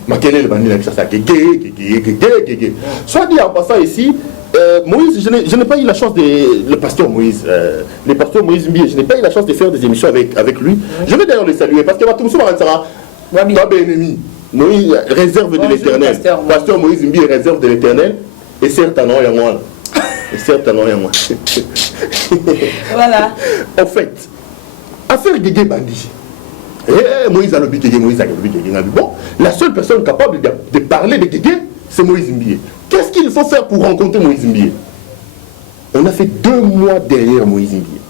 Makele le bandit ça Guégué. Soit dit en passant ici, Moïse, je n'ai pas eu la chance le pasteur Moïse, le pasteur Moïse Mbia, je n'ai pas eu la chance de faire des émissions avec lui. Je vais d'ailleurs le saluer parce que Matumso Maransara, pas ennemi. Moïse réserve de l'Éternel. Pasteur Moïse Mbia réserve de l'Éternel et certainement il y a moi. Et certainement il y a moi. Voilà. En fait, Affaire Guégué Bandi. Moïse a lobby Guégué, Moïse a lobby Guégué. Bon, la seule personne capable de parler de Guégué, c'est Moïse Mbié. Qu'est-ce qu'il faut faire pour rencontrer Moïse Mbié? On a fait 2 mois derrière Moïse Mbié.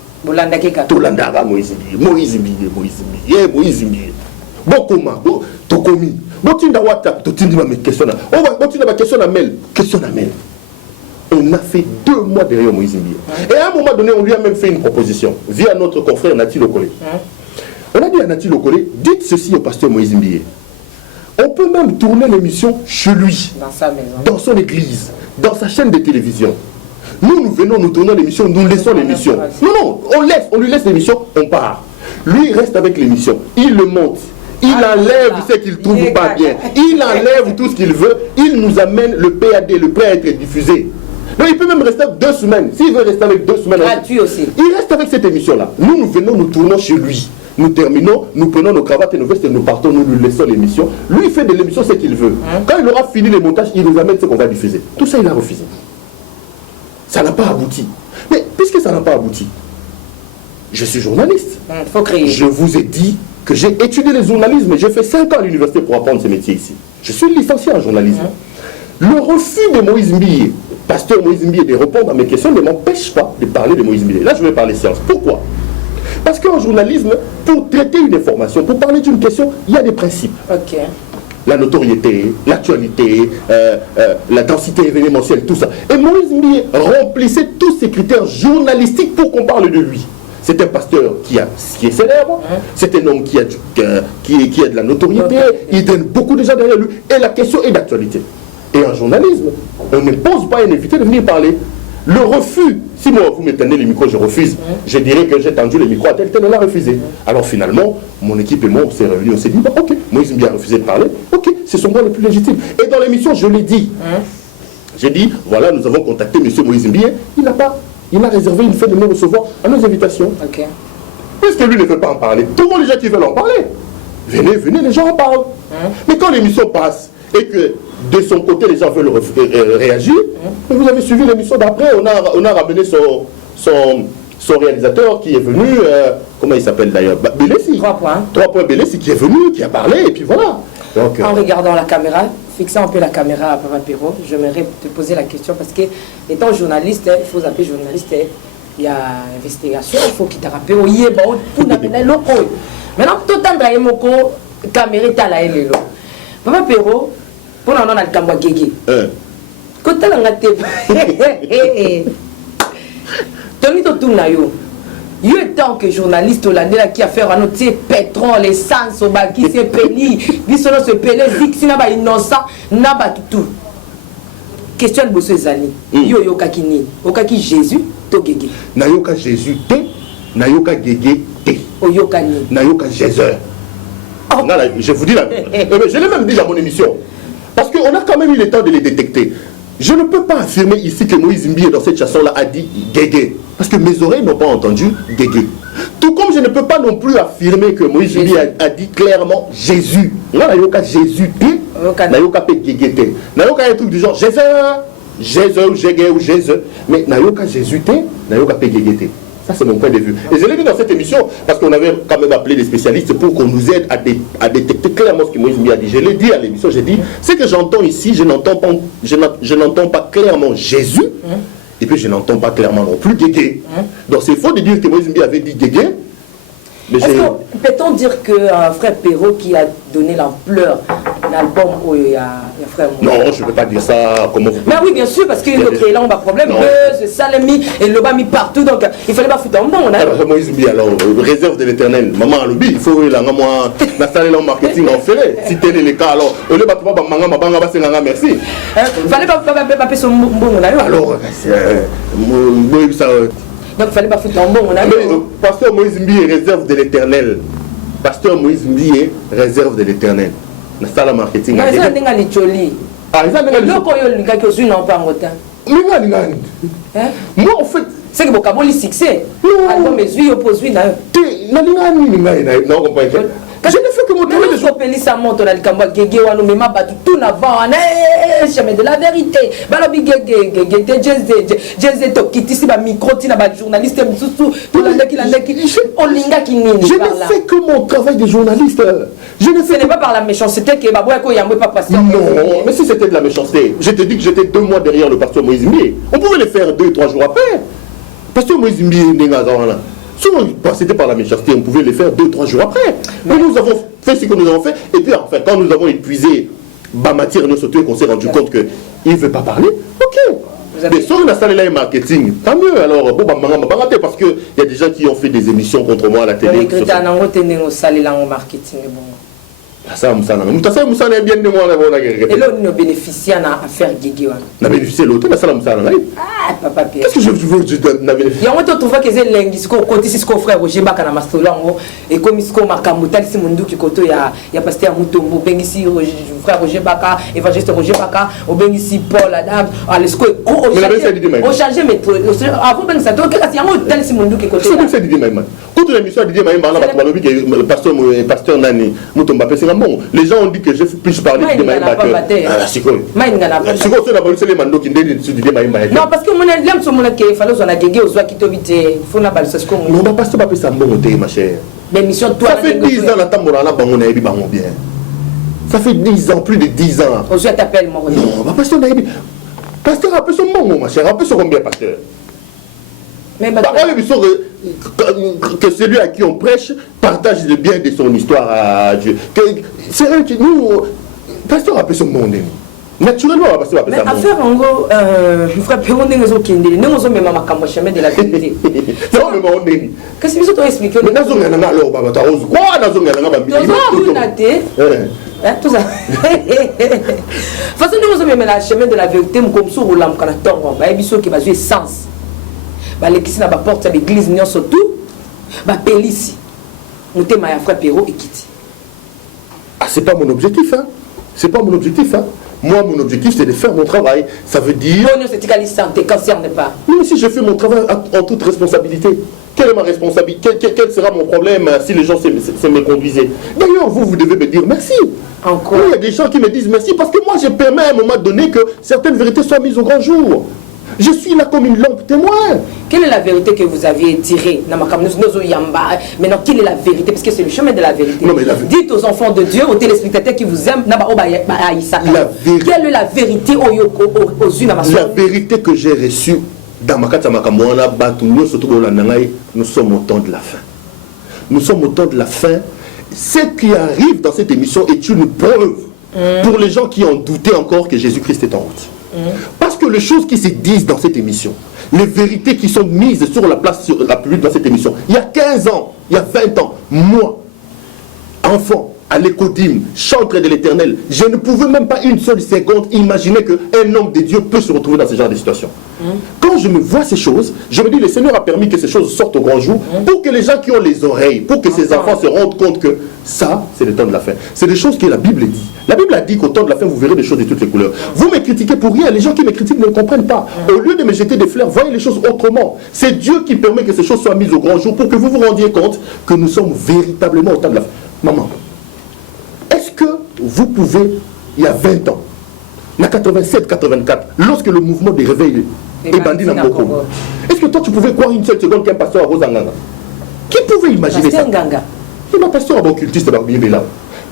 Tolandara Moïse Mbié. Moïse Mbié, Moïse Mbié, Moïse Mbié. Bokoma, Tokomi. Botinda WhatsApp, Totinda ma question. Botinda ma question à mail. Question à mail. On a fait 2 mois derrière Moïse Mbié. Et à un moment donné, on lui a même fait une proposition via notre confrère Nati Lokole. On a dit à Nati Lokole, dites ceci au pasteur Moïse Mbié. On peut même tourner l'émission chez lui, dans sa maison, dans son église, dans sa chaîne de télévision. Nous venons, nous tournons l'émission, nous laissons l'émission. Non, on lui laisse l'émission, on part. Lui, il reste avec l'émission. Il le monte. Il enlève ce qu'il ne trouve pas bien. Il enlève tout ce qu'il veut. Il nous amène le PAD, le prêt à être diffusé. Donc il peut même rester 2 semaines. S'il veut rester avec 2 semaines, gratuit aussi. Il reste avec cette émission-là. Nous venons, nous tournons chez lui. Nous terminons, nous prenons nos cravates et nos vestes et nous partons, nous lui laissons l'émission. Lui, il fait de l'émission ce qu'il veut. Quand il aura fini les montages, il nous amène ce qu'on va diffuser. Tout ça, il a refusé. Ça n'a pas abouti. Mais puisque ça n'a pas abouti, je suis journaliste. Faut créer. Je vous ai dit que j'ai étudié le journalisme. J'ai fait 5 ans à l'université pour apprendre ce métier ici. Je suis licencié en journalisme. Le refus de Moïse Mbié, pasteur Moïse Mbié, de répondre à mes questions ne m'empêche pas de parler de Moïse Mbié. Là, je vais parler science. Pourquoi? Parce qu'en journalisme, pour traiter une information, pour parler d'une question, il y a des principes. La notoriété, l'actualité, la densité événementielle, tout ça. Et Moïse Mbié remplissait tous ces critères journalistiques pour qu'on parle de lui. C'est un pasteur qui est célèbre, c'est un homme qui a de la notoriété, il donne beaucoup de gens derrière lui, et la question est d'actualité. Et en journalisme, on ne pose pas un invité de venir parler. Le refus, si moi vous me tendez les micros, je refuse, je dirais que j'ai tendu les micros à tel, on a refusé. Alors finalement, mon équipe et moi, on s'est réunis, on s'est dit, bah, ok, Moïse Mbié a refusé de parler, ok, c'est son droit le plus légitime. Et dans l'émission, je l'ai dit. J'ai dit, voilà, nous avons contacté M. Moïse Mbié, il a réservé une fête de nous recevoir à nos invitations. Puisque lui ne veut pas en parler, tout le monde, les gens qui veulent en parler, venez, les gens en parlent. Mais quand l'émission passe, et que de son côté les gens veulent réagir, vous avez suivi l'émission d'après, on a ramené son réalisateur qui est venu, comment il s'appelle d'ailleurs, Bélessi. 3 points. 3 points Bélessi qui est venu, qui a parlé, et puis voilà. Donc, en regardant la caméra, fixant un peu la caméra à Papa Perrault, j'aimerais te poser la question parce que étant journaliste, il faut appeler journaliste, il y a investigation, il faut qu'il te rappelle, il y a pour n'appeler locaux. Maintenant, tout le temps, il y a une caméra qui est là. Papa Perrault, pour nous, on a le Kamba Guégué. Quand tu as Tony Totunayo, il y a tant que journaliste hollandais qui a fait un autre pétrole, essence, qui s'est payé, qui se payé, qui n'a pas innocent, n'a pas tout. Question de Bosso Zali. Yo Kini, Okaki Jésus, to Guégué. Nayoka Jésus, te, Nayoka Guégué, te. Oyokani. Nayoka Jésus. Je vous dis là, je l'ai même dit dans mon émission. Parce qu'on a quand même eu le temps de les détecter. Je ne peux pas affirmer ici que Moïse Mbié dans cette chanson-là a dit Guégué. Parce que mes oreilles n'ont pas entendu Guégué. Tout comme je ne peux pas non plus affirmer que Moïse Mbié a dit clairement Jésus. Là, Nayoka Jésus, Nayoka pe Guégué. Nayoka un truc du genre Jésus, ou Jégué, ou Jésus. Mais Nayoka Jésus, Nayoka pe Guégué. Ça, c'est mon point de vue. Et je l'ai dit dans cette émission, parce qu'on avait quand même appelé des spécialistes pour qu'on nous aide à détecter clairement ce que Moïse Mbié a dit. Je l'ai dit à l'émission, j'ai dit, ce que j'entends ici, je n'entends pas clairement Jésus, et puis je n'entends pas clairement non plus Guégué. Donc c'est faux de dire que Moïse Mbié avait dit Guégué. Peut-on dire que frère Perrault qui a donné l'ampleur l'album où il y a frère Non, je ne peux pas dire ça. Comment vous... Mais oui, bien sûr, parce qu'il y a créé là, on a problème. C'est ça, et le bas mis partout. Donc il fallait pas foutre un bon. Moïse Mbié, alors, réserve de l'éternel. Maman à l'oubli, il faut la moi, l'installer dans le marketing en ferré. Si tel est le cas, alors, au lieu de battre ma manga, merci. Il fallait pas faire son bon. Alors, ça. Donc il fallait pas foutre un bon. Pasteur Moïse Mbié, réserve de l'éternel. Pasteur Moïse Mbié, réserve de l'éternel. Dans le marketing. Mais ça n'est pas joli. Ah, ça n'est pas joli. Moi, en fait, c'est que vous avez succès. Album est oppose. Je ne fais que mon travail de Pelissa monte na likambo gege wana mema batu tout n'avant chemin de la vérité balobi gege jeze to kitisi ba micro tina ba journaliste msusu tout landaki olinga kinini je ne fais que mon travail de journaliste. Je ne fais ce n'est pas par la méchanceté que baboué ko yamwe pas pasteur. Non, mais si c'était de la méchanceté, je te dis que j'étais 2 mois derrière le pasteur Moïse Mbié. On pouvait le faire 2-3 jours après. Pasteur Moïse Mbié Nengazawana. Si c'était par la méchanceté, on pouvait le faire 2-3 jours après. Mais nous avons fait ce que nous avons fait. Et puis enfin, quand nous avons épuisé ma matière, nous surtout qu'on s'est rendu compte qu'il ne veut pas parler, ok. Mais si on a installé là marketing, tant mieux. Alors, bon, parce qu'il y a des gens qui ont fait des émissions contre moi à la télé. Ça me bien de moi. Et là, nous bénéficions à faire Guigui. On a bénéficié l'autre, mais ça me ça. Ah, papa Pierre. Qu'est-ce que je veux dire? Il y a un autre trouvé que c'est l'ingisco, côté si ce qu'on frère Roger Bakana Mastolango, et comme ce qu'on marque à Moutal Simundu qui côté il y a pasteur Moutombo, ben ici frère Roger Baka, évangéliste Roger Baka, au ben ici Paul Adam, à l'esco, au chargé métro, avant ben ça doit que c'est un Moutal Simundu qui côté. C'est Didier Maïman. Quand l'émission Didier Maïman, le pasteur Nani Moutomba, c'est bon. Les gens ont dit que je puisse parler de Didier Maïman. Ah, c'est quoi? C'est quoi ça? Non, parce que mon l'aime sur mon qui fallait qu'on a gagné aux qui te vite, faut na balse comme non, pas parce que pas ça bon côté ma chère. Mais mission toi ça fait 10 ans la tambour là bango na bien. Ça fait 10 ans, plus de 10 ans. Aujourd'hui t'appelles mon non, pas parce que pasteur a peu son bon ma chère, a peu son combien pasteur. Mais que celui à qui on prêche partage le bien de son histoire à Dieu. C'est vrai que nous pasteur a peu son bon. Naturellement, parce que mais affaire en gros, frère Péron n'est pas qu'il n'est pas même à ma chemin de la vérité. Non, mais on est. Qu'est-ce que tu as expliqué? Mais nous sommes alors, Baba Tarouz. Quoi, nous sommes tout ça. Façon nous sommes même la chemin de la vérité, comme sur le lam quand on tombe, bah biso qui va jouer sens. Bah les qui na ba porte l'église n'y surtout, bah Pélissi. Monter ma frère Péron et quitter. Ah, c'est pas mon objectif, hein. C'est pas mon objectif, hein. Moi, mon objectif, c'est de faire mon travail. Ça veut dire... Non, c'est égal, santé, concerne pas. Mais si je fais mon travail en toute responsabilité, quelle est ma responsabilité? Quel sera mon problème si les gens se méconduisaient? D'ailleurs, vous devez me dire merci. Encore. Il y a des gens qui me disent merci parce que moi, je permets à un moment donné que certaines vérités soient mises au grand jour. Je suis là comme une lampe témoin. Quelle est la vérité que vous avez tirée? Maintenant, quelle est la vérité? Parce que c'est le chemin de la vérité. Non, dites aux enfants de Dieu, aux téléspectateurs qui vous aiment, quelle est la vérité aux yeux? La vérité que j'ai reçue dans ma nous sommes au temps de la fin. Nous sommes au temps de la fin. Ce qui arrive dans cette émission est une preuve pour les gens qui ont douté encore que Jésus-Christ est en route. Parce que les choses qui se disent dans cette émission, les vérités qui sont mises sur la place sur la publique dans cette émission, il y a 15 ans, il y a 20 ans, moi, enfant, à l'écodime, chantre de l'Éternel, je ne pouvais même pas une seule seconde imaginer qu'un homme de Dieu peut se retrouver dans ce genre de situation. Quand je me vois ces choses, je me dis, le Seigneur a permis que ces choses sortent au grand jour pour que les gens qui ont les oreilles, pour que ces enfants se rendent compte que ça, c'est le temps de la fin. C'est des choses que la Bible dit. La Bible a dit qu'au temps de la fin, vous verrez des choses de toutes les couleurs. Vous me critiquez pour rien, les gens qui me critiquent ne comprennent pas. Au lieu de me jeter des fleurs, voyez les choses autrement. C'est Dieu qui permet que ces choses soient mises au grand jour pour que vous vous rendiez compte que nous sommes véritablement au temps de la fin. Maman, est-ce que vous pouvez, il y a 20 ans, en 87-84, lorsque le mouvement des réveils est bandit dans Boko, est-ce que toi tu pouvais croire une seule seconde qu'un pasteur à Rosanganga? Qui pouvait imaginer ça? Il m'a pasteur à occultiste là.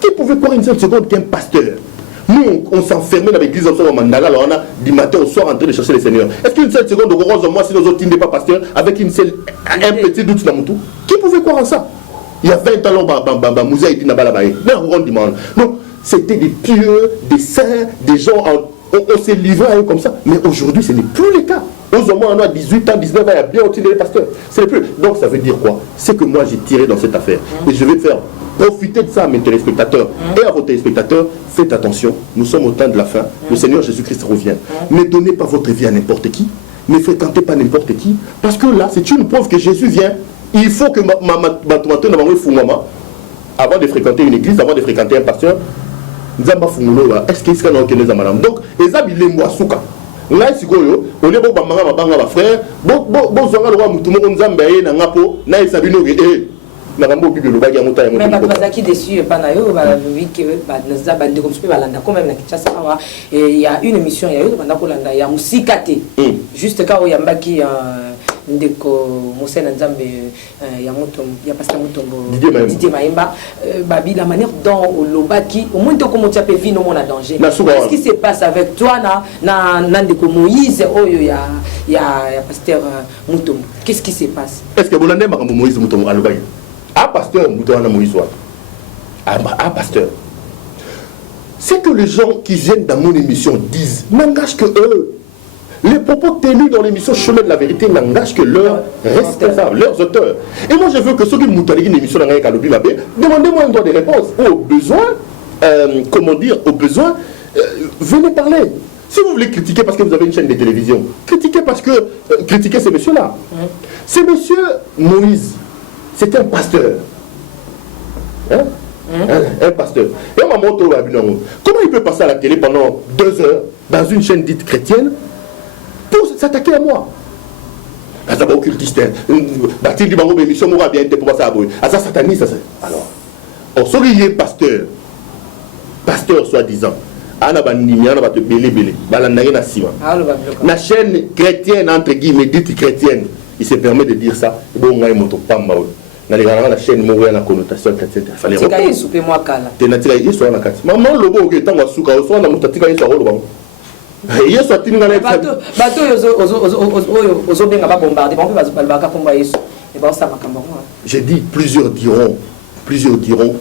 Qui pouvait croire une seule seconde qu'un pasteur? Nous, on s'enfermait dans l'église au Mandala, alors on a du matin au soir en train de chercher le Seigneur. Est-ce qu'une seule seconde de rose, moi, si nos autres n'est pas pasteur, avec un petit doute dans mon tout? Qui pouvait croire en ça? Il y a 20 ans, Moussa et Dina Balabaye. Non, c'était des pieux, des saints, des gens, on s'est livré à eux comme ça. Mais aujourd'hui, ce n'est plus le cas. Aux moins, on a 18 ans, 19 ans, il y a bien au-dessus des pasteurs. C'est plus. Donc ça veut dire quoi? C'est que moi, j'ai tiré dans cette affaire. Et je vais faire profiter de ça à mes téléspectateurs et à vos téléspectateurs. Faites attention, nous sommes au temps de la fin. Le Seigneur Jésus-Christ revient. Ne donnez pas votre vie à n'importe qui. Ne fréquentez pas n'importe qui. Parce que là, c'est une preuve que Jésus vient. Il faut que avant de fréquenter une église, avant de fréquenter un pasteur, est-ce qu'il y a un madame? Donc, les habits les mois souka. Là, si vous voulez, vous avez un frère, vous avez un frère, makambo bibi le bagi amuta mais bazaki dessus pas na yo ba vu que ba naza bande comme super balanda quand même na Kinshasa il y a une émission il y a eu banda ko landa ya musikate juste quand ya mbaki ndeko Mosena Nzambe ya Mutombo ya pasteur Mutombo Didier Maïmba babi la manière dont lobaki au moins to comment tu peux vivre mon danger qu'est-ce qui se passe avec toi na ndeko Moïse oyo ya pasteur Mutombo qu'est-ce qui se passe est-ce que bolande makambo Moïse Mutombo alobaki pasteur Mutombo Moïse pasteur c'est que les gens qui viennent dans mon émission disent n'engage que eux. Les propos tenus dans l'émission Chemin de la Vérité n'engagent que leurs responsables, leurs auteurs. Et moi, je veux que ceux qui m'ont dit une émission dans la Kalobi Mabé, demandez-moi un droit de réponse. Au besoin, venez parler. Si vous voulez critiquer parce que vous avez une chaîne de télévision, critiquez parce que critiquez ces messieurs-là. Ce monsieur Moïse, c'est un pasteur. Un pasteur. Et comment il peut passer à la télé pendant 2 heures dans une chaîne dite chrétienne pour s'attaquer à moi? Ça va occultiste. Bâtir du bango émission m'aura bien été pour passer à vous. Ah ça sataniste ça. Alors, on souriait pasteur soi-disant. Ana banimi ana bato belé. Balandanga na sima. Na chaîne chrétienne entre guillemets dite chrétienne, il se permet de dire ça. Bon ngai moto pamba. Na la chaîne mourrait la connotation chrétienne. Fallait reprendre. Tika souper moi kala. Tenatika yeso na kati. Maman lobo ke tanga suka so na mutatika yeso ro bango. Yesu atinga na bato ozo benga ba bombarder bon ba komba Yesu et ba ça makambo. J'ai dit plusieurs diront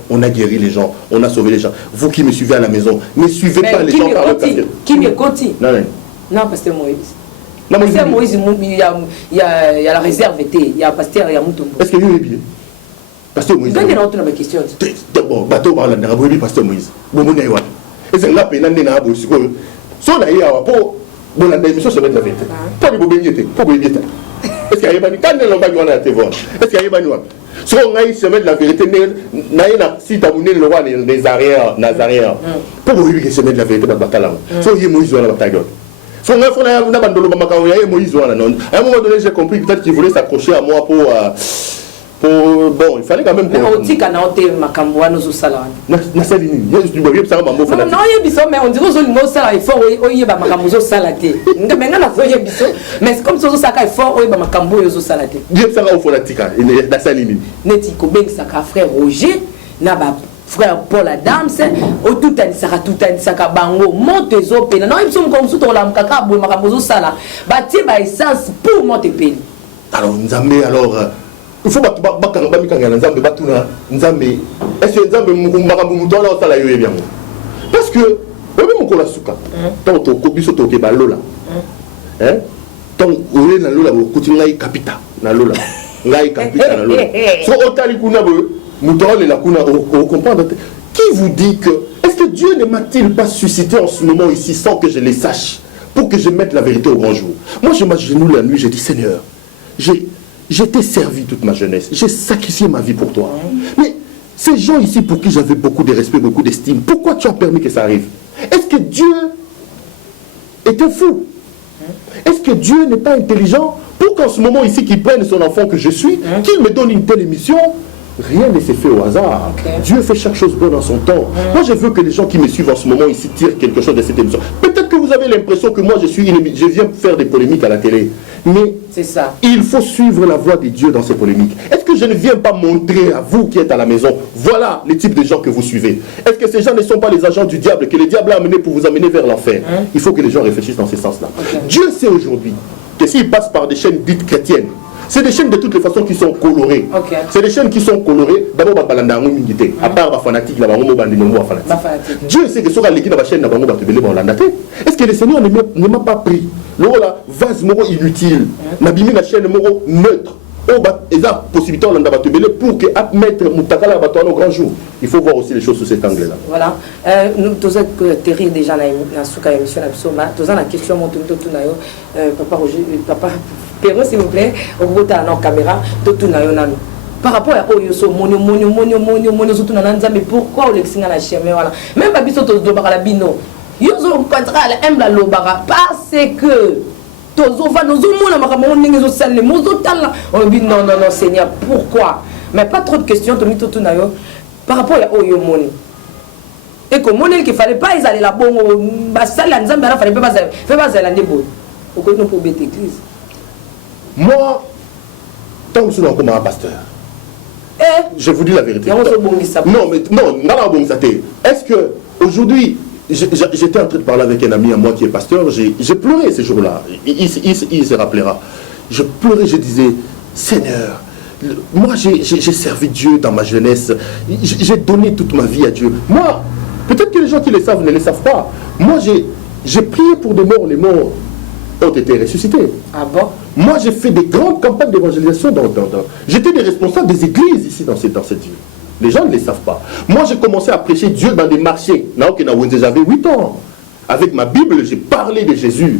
on a guéri les gens, on a sauvé les gens. Vous qui me suivez à la maison, ne suivez pas les gens par le pasteur. Qui me continue? Non, pasteur Moïse. Pasteur Moïse, il y a la réserve été, il y a pasteur et Mutombo. Est-ce que vous est bien? Pasteur Moïse. Quand il rentre dans ma question. Bon, bateau parle de la pasteur Moïse. Bon, mon aïwa. Et c'est là pénal na bo siko. So na ya po bon la émission se met la vérité. Pas de bobéité, pas bobéité. Est-ce qu'il y a pas quand on va voir la TV? Est-ce qu'il y a pas nous? So on a se mettre la vérité na si ta mouné le roi des arrières Nazaréens. Pour vous que se mettre la vérité dans bataille. So il Moïse dans la bataille. So on a fait na bandolo maka ya Moïse dans non. À un moment donné, j'ai compris peut-être qu'il voulait s'accrocher à moi pour bon, il fallait quand même que on dit qu'on a été makamwa nos salons. Na salini, je dois bien ça mambo fanatique. Non, il y a biso mais on dit aux nos salons il faut oyer ba makambo salaté. Nga na zoye biso, mais comme ça saka il faut oyer ba makambo yo salaté. Bien ça au fanatique, na salini. Neti ko ben saka frère Roger na ba frère Paul Adams au tout ani saka bango monte zo pena. Non, il sont comme tout la mkaka bo makambo sala. Ba ti ba essence pour monter pena. Alors Nzambe alors il faut pas Nzambe batuna Nzambe est-ce que Nzambe makambo mutola osala yo bien parce que obi mokola suka tant to kobiso to ke balola tant ole na lola ko tingai kapita na lola ngai kapita na lola so otali kuna bo mutola la kuna au comprendre qui vous dit que est-ce que Dieu ne m'a-t-il pas suscité en ce moment ici sans que je les sache pour que je mette la vérité au grand jour? Moi je m'agenouille la nuit, j'ai dit Seigneur, j'ai été servi toute ma jeunesse. J'ai sacrifié ma vie pour toi. Mais ces gens ici pour qui j'avais beaucoup de respect, beaucoup d'estime, pourquoi tu as permis que ça arrive? Est-ce que Dieu était fou? Est-ce que Dieu n'est pas intelligent pour qu'en ce moment ici, qu'il prenne son enfant que je suis, qu'il me donne une telle émission? Rien ne s'est fait au hasard. Dieu fait chaque chose bonne en son temps. Moi, je veux que les gens qui me suivent en ce moment ici tirent quelque chose de cette émission. Peut-être que vous avez l'impression que moi, je viens faire des polémiques à la télé. Mais c'est ça. Il faut suivre la voie de Dieu dans ces polémiques. Est-ce que je ne viens pas montrer à vous qui êtes à la maison, voilà les types de gens que vous suivez? Est-ce que ces gens ne sont pas les agents du diable que le diable a amené pour vous amener vers l'enfer? Il faut que les gens réfléchissent dans ce sens-là. Dieu sait aujourd'hui que s'il passe par des chaînes dites chrétiennes, c'est des chaînes de toutes les façons qui sont colorées. C'est des chaînes qui sont colorées. D'abord, à part les fanatiques, Dieu sait que sur la chaîne, est-ce que le Seigneur ne m'a pas pris le vase inutile, la chaîne neutre, et la possibilité pour que mettre Moutakala au grand jour. Il faut voir aussi les choses sous cet angle-là. Voilà. Nous tous terrir déjà dans la émission, tous la question papa Roger, papa Perro, s'il vous plaît, au bout de la caméra, tout par rapport à Oyoso, monio, mais pourquoi on l'exige à la chaîne? Même pas biso to do la bino. Yoso contrat aime la lobara parce que Non, Seigneur, pourquoi? Mais pas trop de questions, par rapport à Oyomoni. Et comme on qu'il fallait pas ils allaient là bon fallait pas pour l'église. Moi, tant que je suis comme un pasteur, je vous dis la vérité. Non, mais non, est-ce que aujourd'hui, j'étais en train de parler avec un ami à moi qui est pasteur, j'ai pleuré ces jours-là, il se rappellera. Je pleurais, je disais, Seigneur, moi j'ai servi Dieu dans ma jeunesse, j'ai donné toute ma vie à Dieu. Moi, peut-être que les gens qui le savent ne le savent pas. Moi j'ai prié pour des morts, les morts ont été ressuscités. Ah bon? Moi j'ai fait des grandes campagnes d'évangélisation j'étais des responsables des églises ici dans cette ville. Les gens ne le savent pas. Moi j'ai commencé à prêcher Dieu dans des marchés. J'avais 8 ans. Avec ma Bible, j'ai parlé de Jésus.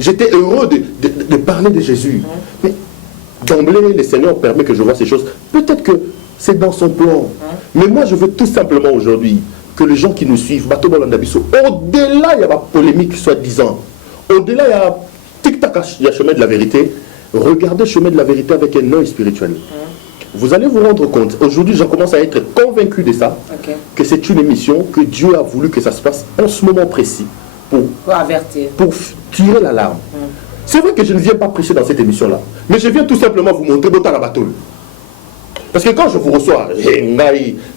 J'étais heureux de parler de Jésus. Mais d'emblée, le Seigneur permet que je vois ces choses. Peut-être que c'est dans son plan. Mais moi, je veux tout simplement aujourd'hui que les gens qui nous suivent, au-delà, il y a la polémique, soi-disant. Au-delà, il y a tic-tac, il y a le chemin de la vérité. Regardez le chemin de la vérité avec un œil spirituel. Vous allez vous rendre compte, aujourd'hui, je commence à être convaincu de ça, que c'est une émission que Dieu a voulu que ça se passe en ce moment précis. Pour avertir. Pour tirer l'alarme. C'est vrai que je ne viens pas prêcher dans cette émission-là, mais je viens tout simplement vous montrer Botan la bateau. Parce que quand je vous reçois,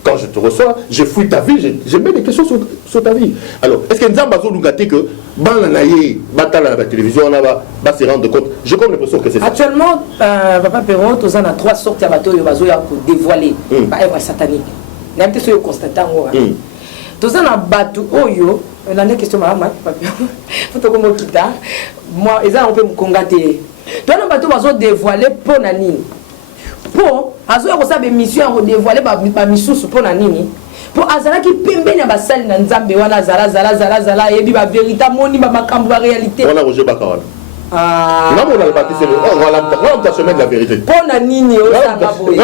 quand je te reçois, je fouille ta vie, je mets des questions sur ta vie. Alors, est-ce que nous avons besoin que la télévision, on va se rendre compte? J'ai comme l'impression que c'est ça. Actuellement, Papa Perron, tu as 3 sortes de bateaux pour dévoiler. Par œuvre satanique. Il y a peut-être constatant. Tu as un bateau, la question, moi, ils ont un peu me congater. Tu as un bateau qui va dévoiler pour Nanine. Pour azoya mission dévoiler ba mission pour Nanini. Pour azala qui pembe na basali na nzambe wana zala yebi ba vérité moni ba makambo ba réalité. Voilà Roger Bakawala. Non, on a le baptisé, on va se mettre la vérité. Pour Nanini, on la vérité.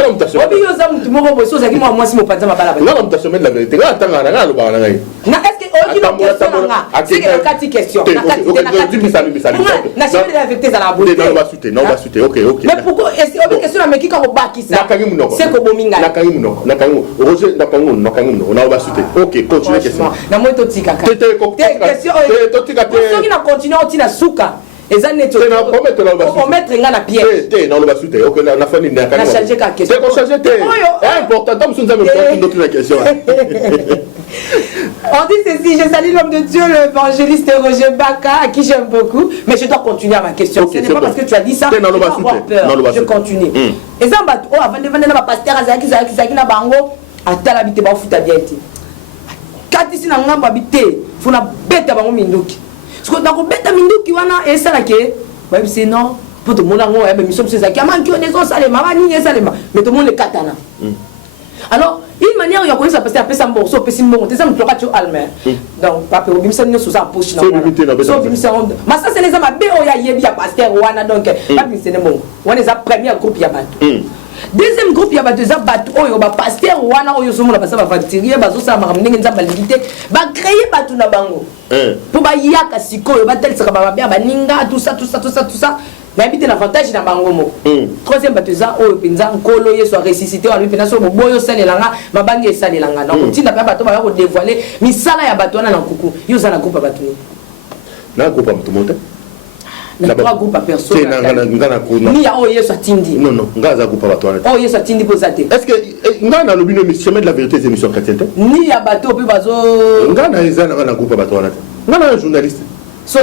Mais pourquoi est-ce que question mais qui quand on bat qui ça? C'est que bominga. OK, continue question. Na moi to tika. Question. Qui na continuer on tina souka. On mettre la pierre. On dit ceci, je salue l'homme de Dieu, l'évangéliste Roger Baka, à qui j'aime beaucoup, mais je dois continuer à ma question. Ce n'est pas parce que tu as dit ça que je vais avoir peur. Je continue. Et ça, avant de venir dans pasteur, quand ici, on a habité, il faut bête à Minduki. Parce que dans le bête à Minduki, on a ça là, c'est non. Pour tout le monde, on a une mission, c'est ça. Mais tout le monde est katana. Alors, une manière, il y a ça parce que ça me morceau, c'est bon, c'est ça me plora tu almer. Donc, papa, on ça sous sa poche là. Mais ça c'est les amis béo ya yebi ya pasteur wana donc pas c'est bon. On est la première groupe ya batu. Deuxième groupe ya batu za batu oyo ba pasteur wana oyo somo na basa ba facturier bazo sa makamnenge nza ba limité ba créer batu na bango. Pour ba yaka sikoyo ba tel saka ba ba ninga tout ça. Mais habite l'avantage dans bangomo. Troisième baptisa o penza nkolo yeso ressuscité on lui pena so boyo salelanga mabangi salelanga donc tinda pa bato ba ko dévoiler misala ya bato na kuku yo za na groupe bato na groupe bato monte na trois groupes à personne ni ya o yeso tindi non ngaza groupe bato o yeso tindi posate est-ce que ngana le bino chemin de la vérité des émissions chrétiennes ni ya bato pe bazo ngana ezana na groupe bato ngana journaliste. Mais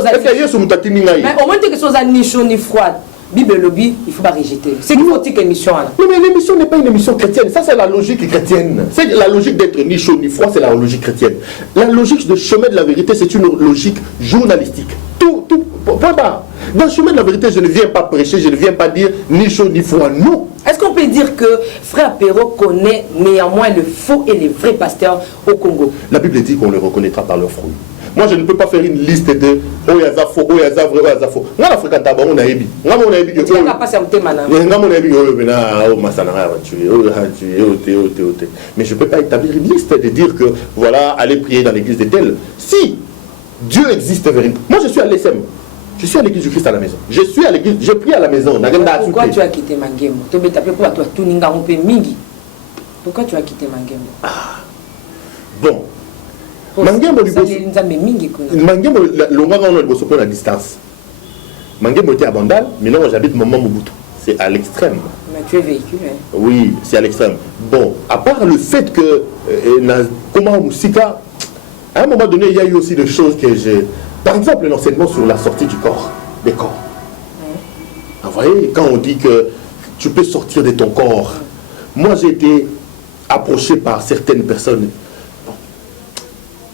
au moins que ce soit ni chaud ni froid, Bible lobby, il faut pas rejeter. C'est qu'il faut dire émission là. Non mais l'émission n'est pas une émission chrétienne. Ça c'est la logique chrétienne. C'est la logique d'être ni chaud ni froid, c'est la logique chrétienne. La logique de chemin de la vérité, c'est une logique journalistique. Tout, point barre. Dans le chemin de la vérité, je ne viens pas prêcher, je ne viens pas dire ni chaud ni froid. Non. Est-ce qu'on peut dire que Frère Perron connaît néanmoins le faux et les vrais pasteurs au Congo? La Bible dit qu'on les reconnaîtra par leurs fruits. Moi, je ne peux pas faire une liste de Oyaza faux, Oyaza vrai, Oyaza faux. On a fréquenté on a ébi. On a ébi. Tu n'as pas passé un thème maintenant. Mais je ne peux pas établir une liste de dire que voilà, allez prier dans l'église de tel. Si Dieu existe véritablement. Moi, je suis à l'ESM. Je suis à l'église du Christ à la maison. Je suis à l'église, je prie à la maison. Pourquoi tu as quitté Mangembo? Pourquoi tu as quitté Mangembo? Bon. Mangembo la distance. Mangembo était à Bandal, mais non, j'habite Maman Mobutu. C'est à l'extrême. Mais tu es véhiculé. Oui, c'est à l'extrême. Bon, à part le fait que comment Moussika, à un moment donné, il y a eu aussi des choses que j'ai. Par exemple, l'enseignement sur la sortie du corps, des corps. Vous voyez, quand on dit que tu peux sortir de ton corps, moi j'ai été approché par certaines personnes. Bon.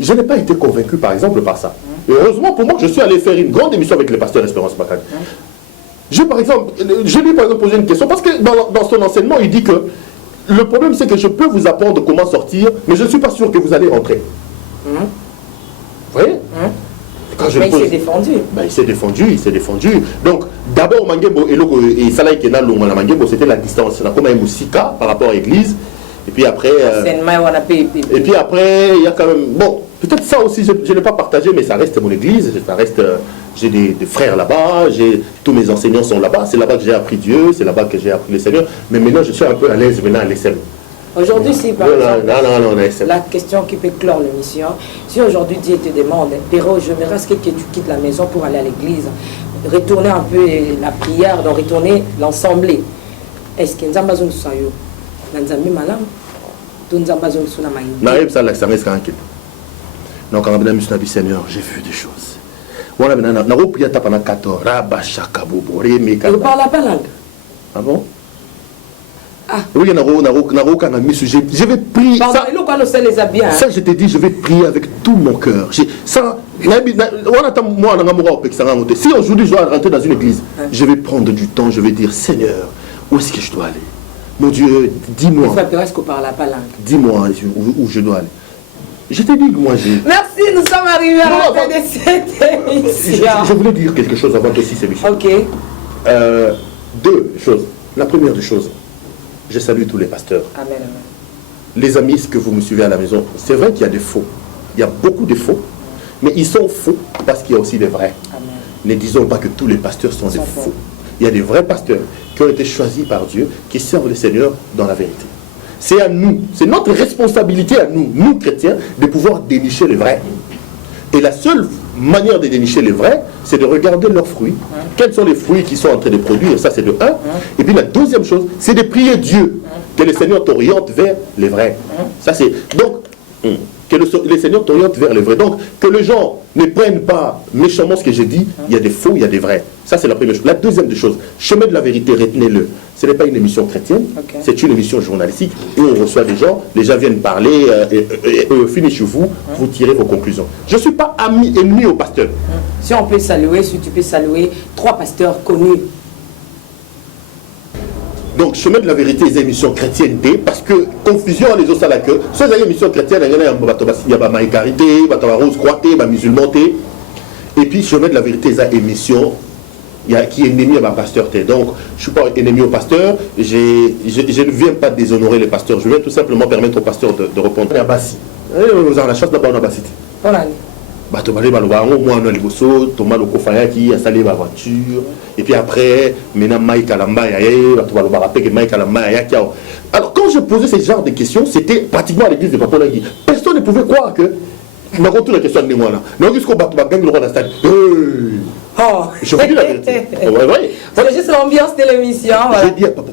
Je n'ai pas été convaincu, par exemple, par ça. Et heureusement pour moi, je suis allé faire une grande émission avec le pasteur Espérance Bakane. Je lui ai par exemple posé une question, parce que dans son enseignement, il dit que le problème c'est que je peux vous apprendre comment sortir, mais je ne suis pas sûr que vous allez entrer. Vous voyez? Mais il s'est défendu. Il s'est défendu. Donc, d'abord, Mangembo et Salaï Kenal, c'était la distance. On a comme un Moussika par rapport à l'église. Et puis après. Et puis après, il y a quand même. Bon, peut-être ça aussi, je n'ai pas partagé, mais ça reste mon église. Ça reste. J'ai des frères là-bas, tous mes enseignants sont là-bas. C'est là-bas que j'ai appris Dieu, c'est là-bas que j'ai appris le Seigneur. Mais maintenant, je suis un peu à l'aise maintenant à l'ESM. Aujourd'hui, si par exemple, la question qui peut clore l'émission, si aujourd'hui Dieu te demande, Péro, je me reste que tu quittes la maison pour aller à l'église, retourner un peu la prière, donc retourner l'ensemblée, est-ce que nous avons besoin de ça? Nous avons malam, nous avons besoin de ça. Donc, on a dit, Seigneur, j'ai vu des choses. On a dit, vous parlez pas langue? Ah bon? Oui, je vais prier. Ça, je te dis, je vais prier avec tout mon cœur. Si aujourd'hui je dois rentrer dans une église, je vais prendre du temps, je vais dire, Seigneur, où est-ce que je dois aller? Mon Dieu, dis-moi. Dis-moi où je dois aller. Je te dis que moi j'ai... Merci, nous sommes arrivés à la fin de cette émission. Je voulais dire quelque chose avant aussi cette émission. Ok. Deux choses. La première des choses, je salue tous les pasteurs. Amen. Les amis, ce que vous me suivez à la maison, c'est vrai qu'il y a des faux. Il y a beaucoup de faux. Mais ils sont faux parce qu'il y a aussi des vrais. Amen. Ne disons pas que tous les pasteurs sont des faux. Il y a des vrais pasteurs qui ont été choisis par Dieu, qui servent le Seigneur dans la vérité. C'est à nous, c'est notre responsabilité à nous, nous chrétiens, de pouvoir dénicher les vrais. Et la seule manière de dénicher les vrais, c'est de regarder leurs fruits. Quels sont les fruits qu'ils sont en train de produire? Ça, c'est de un. Et puis la deuxième chose, c'est de prier Dieu, que le Seigneur t'oriente vers les vrais. Ça, c'est... Donc, que le Seigneur t'oriente vers les vrais. Donc, que les gens ne prennent pas méchamment ce que j'ai dit. Il y a des faux, il y a des vrais. Ça, c'est la première chose. La deuxième des choses, chemin de la vérité, retenez-le. Ce n'est pas une émission chrétienne, c'est une émission journalistique où on reçoit des gens viennent parler, et finissez chez vous, vous tirez vos conclusions. Je ne suis pas ennemi au pasteur. Si on peut saluer, si tu peux saluer 3 pasteurs connus. Donc, chemin de la vérité, c'est une émission chrétienne, parce que confusion les autres à la queue. Soit il y a une émission chrétienne, il y a maïcarité, il y a rose croité, il y a musulman. Et puis, chemin de la vérité, c'est une émission qui est ennemi à ma pasteur. Donc, je ne suis pas ennemi au pasteur, je ne viens pas déshonorer les pasteurs, je viens tout simplement permettre au pasteur de répondre. Il y a Bassi. Vous avez la chance d'avoir une Bassi. Et puis après, maintenant Mike Alamba, alors quand je posais ce genre de questions, c'était pratiquement à l'église de Papa Nangui. Personne ne pouvait croire que je retourne la question de moi là. Non, jusqu'au gang le roi de la stade. Je vous dis la vérité. C'est juste l'ambiance de l'émission.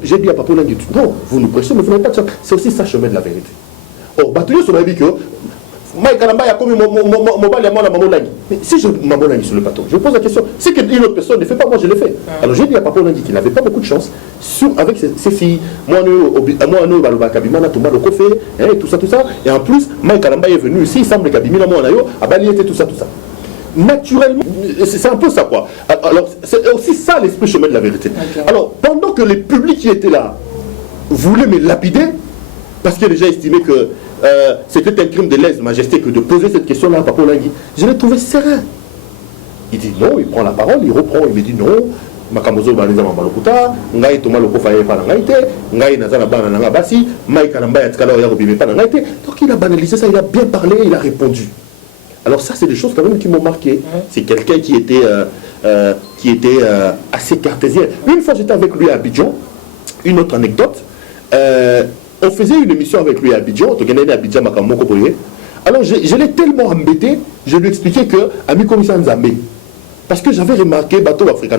J'ai dit à Papa Nangui, non, vous nous prêchez, mais vous n'avez pas de chance. C'est aussi ça, chemin de la vérité. Or, Batouillot sur ma vie que Mike Alamba a commis mon bal à moi, la maman Nangui. Mais si je maman Nangui sur le bateau, je pose la question, c'est qu'une autre personne ne fait pas, moi je l'ai fait. Alors j'ai dit à Papa Nangui qu'il n'avait pas beaucoup de chance avec ses filles. Moi, tout ça. Et en plus, Mike Alamba est venu ici, il semble qu'Abimina Moanayo a balayé tout ça. Naturellement, c'est un peu ça quoi. Alors c'est aussi ça l'esprit chemin de la vérité. Alors pendant que les publics qui étaient là voulaient me lapider, parce que les gens estimaient que c'était un crime de lèse-majesté que de poser cette question-là à Papa Nangui, je l'ai trouvé serein. Il dit non, il prend la parole, il reprend, il me dit non. Makamozo baliza mambalokuta, ngai toma loko faye pa ngai te, ngai nazana bana nanga basi, Mike Alamba yatkala ya robime pa ngai te. Donc il a banalisé ça, il a bien parlé, il a répondu. Alors ça c'est des choses quand même qui m'ont marqué. C'est quelqu'un qui était qui était assez cartésien. Une fois, j'étais avec lui à Abidjan. Une autre anecdote. On faisait une émission avec lui à Abidjan. Alors, je l'ai tellement embêté, je lui ai expliqué que Ami Commissaire Nzambé. Parce que j'avais remarqué, bateau africain,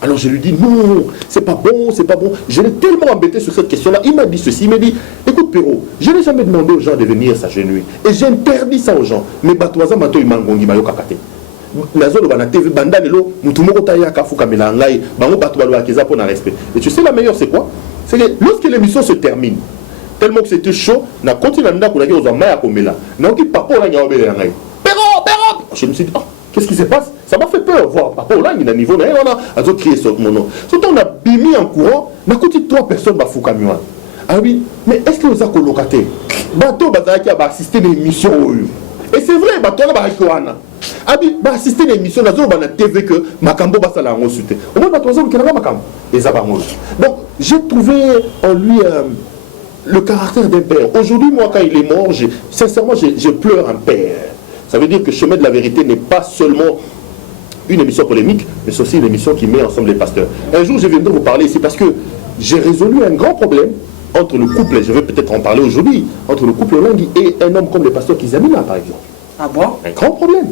alors je lui dis non, c'est pas bon, c'est pas bon. Je l'ai tellement embêté sur cette question-là. Il m'a dit ceci, il m'a dit, écoute Péro, je n'ai jamais demandé aux gens de venir s'agenouiller. Et j'interdis ça aux gens. Mais bateau bateau imangongi mayo kakate. Nazolo bana TV bandalelo mutumoko taya kafuka melangai bango bateau balo akeza pour na respect. Et tu sais la meilleure c'est quoi? C'est que lorsque l'émission se termine, tellement que c'était chaud, na continue na ko na ko maya komela. Na ki papa la nyaobele ngai. Péro. Je me suis dit, oh, qu'est-ce qui se passe? Ça m'a fait peur voir papa là, il a niveau là, on a crié mon nom. Surtout on a bimi en courant, on a coûté 3 personnes bafuka miwa. Ah oui, mais est-ce que vous avez colocaté? Bateau bazaki a assisté à l'émission. Et c'est vrai, bateau là baikoana. Ah oui, assister à l'émission là, on a TV que Makambo basala en sauté. Au moins bateau ça qui n'a Makambo. Et ça va Donc, j'ai trouvé en lui le caractère d'un père. Aujourd'hui, moi quand il est mort, sincèrement, je pleure un père. Ça veut dire que Chemin de la vérité n'est pas seulement une émission polémique, mais c'est aussi une émission qui met ensemble les pasteurs. Un jour, je viendrai vous parler ici parce que j'ai résolu un grand problème entre le couple, et je vais peut-être en parler aujourd'hui, entre le couple Olangi et un homme comme le pasteur Kizamina, par exemple. Ah bon? Un grand problème,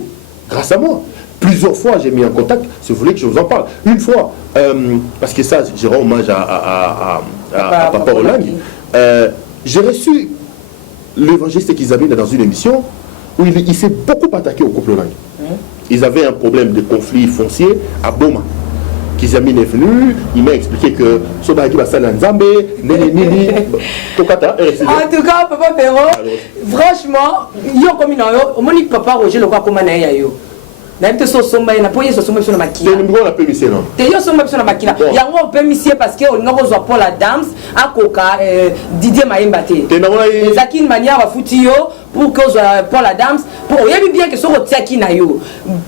grâce à moi. Plusieurs fois, j'ai mis en contact, si vous voulez que je vous en parle. Une fois, parce que ça, je rends hommage à Papa Olangi, j'ai reçu l'évangéliste Kizamina dans une émission où il s'est beaucoup attaqué au couple Olangi. Ils avaient un problème de conflit foncier à Boma. Kizamine est venu, il m'a expliqué que Sobaki Basala Nzambe, Nini, Tokata, en tout cas, Papa Péro, franchement, yo comme il y a au Monique Papa Roger, le quoi comme un aïe. N'importe so somba na poye so somba sur la maquille. C'est numéro la permission non. Te yo somba sur la maquille. Ya ngo permission parce que on ngo zo pour la danse à Coca Didier Maemba te. Te na ngona Zaki une manière à fouti yo pour que pour la danse pour y bien que so rotiaki na yo.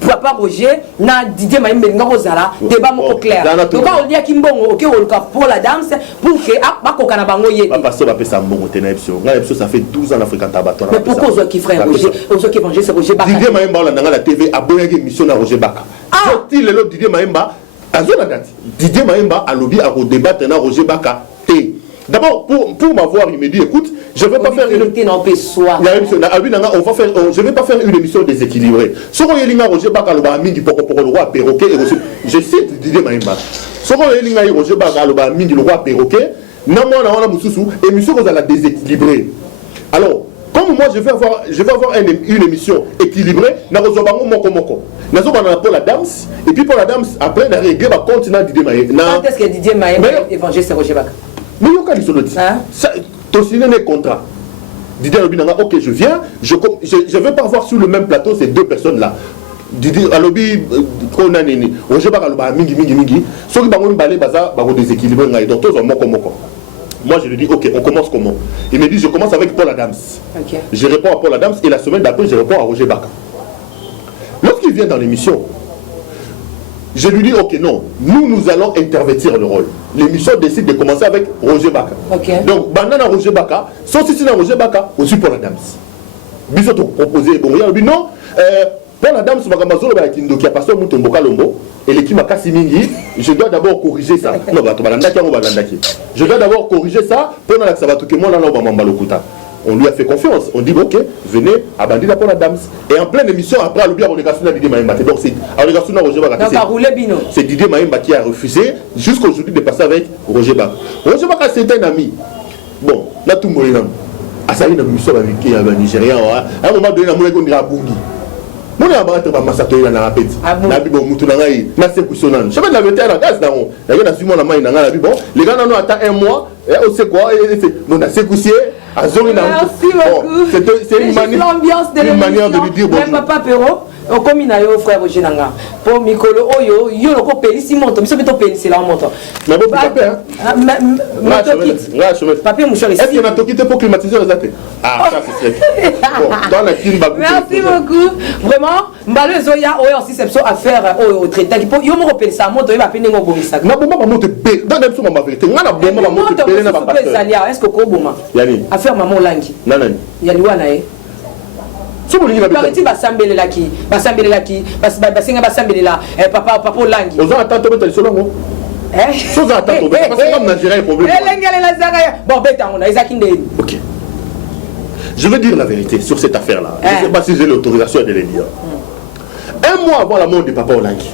Papa Roger na Didier Maemba ngo zala débat moko clair. Donc on dit kimbongo OK on pour la danse pour que ba Coca na bango ye. Papa so ba pesa mbongo te na epso. Na epso ça fait 12 ans l'Afrique tabato. Mais pourquoi zo qui frère Roger, zo qui évangile c'est Roger Baka. Didier Maemba on a la TV aboyaki mission à Roger Baka. Sorti le lot Didier Maemba, à zone date. Didier Maemba a lobby à redébattre dans Roger Baka. D'abord, pour m'avoir, il me dit, écoute, je ne vais pas faire une émission. Je vais pas faire une émission déséquilibrée. Soro Yelinga Roger Baka le Bamingi pour le roi perroquet. Je cite Didier Maemba. Soro Yelinga Roger Baka le Bamingi le roi perroquet. Non, moi, on a Moussou, émission vous allez déséquilibrer. Alors, comme moi je vais avoir une émission équilibrée, na rozobango moko. Na zo bana pour la danse et puis pour la danse après na régler va continuer Didier Maemba. Quand est-ce que Didier Maemba évangéliste Roger Baka? Mais yo kali solo dit. Ça to signé un contrat. Didier Lobinanga OK, je viens, je veux pas avoir sur le même plateau ces deux personnes là. Didier Alobi kona nini. Roger Baka loba mingi. Soki bango mbalé baza ba déséquilibré ngai donc to zo moko. Moi, je lui dis, ok, on commence comment? Il me dit, je commence avec Paul Adams. Okay. Je réponds à Paul Adams et la semaine d'après, je réponds à Roger Baka. Lorsqu'il vient dans l'émission, je lui dis, ok, non, nous allons intervertir le rôle. L'émission décide de commencer avec Roger Baka. Okay. Donc, Banana Roger Baka, son sissi dans Roger Baka, aussi Paul Adams. Bisous proposé, bon, il a dit non, Paul Adams, qui a passé au Moutombo Kalombo, et l'équipe Kassimingi, je dois d'abord corriger ça. Non, je dois d'abord corriger ça pendant que ça va tout que moi, on lui a fait confiance. On dit, ok, venez à Bandida Paul Adams. Et en pleine émission, après, on a Didier Maemba. Donc, c'est Didier Maemba qui a refusé, jusqu'à aujourd'hui, de passer avec Roger Baka. Roger Baka, c'est un ami. Bon, là, tout le monde est là. À ça, il y a une émission avec les Nigériens. À un moment donné, on a Bungi. Mon abattre pas massato na rapide. Na bibo mutu na ngai na sekusonan. Chemin de la vérité na gaz na on. Ya na sumo na mai na ngala bibo. Les gars n'ont attend un mois et on sait quoi non na sekousier à zone na. C'est une manière de lui dire bonjour. Papa Péro comme il a eu frère Roger Nanga. Pour Mikolo Oyo, yo le ko pelisi monto, biso beto pelisi la monto. Mais bon papa hein. Papier mon cher. Est-ce qu'il y a tokité pour climatiser les athées? Ah ça c'est très. Bon, dans la kimba. Merci beaucoup. Vraiment, mbalo zoya oyo aussi c'est à faire au traité. Yo mo repeli sa monto, il va peine ngo bomisa. Na bomba monte pe. Dans même ma vérité. Ngana bomba monte pe na papa. Est-ce que ko boma? Yani. Affaire maman Langi. Nanani. Yali wana Parti basambelelaki basinga papa Olangi. Oza attendre beta solongo. Chose à attendre parce que comme Nigeria problème. Bon beta on a Isaac Ndeni. OK. Je veux dire la vérité sur cette affaire-là. Je ne sais pas si j'ai l'autorisation de le dire. Un mois avant la mort de papa Olangi.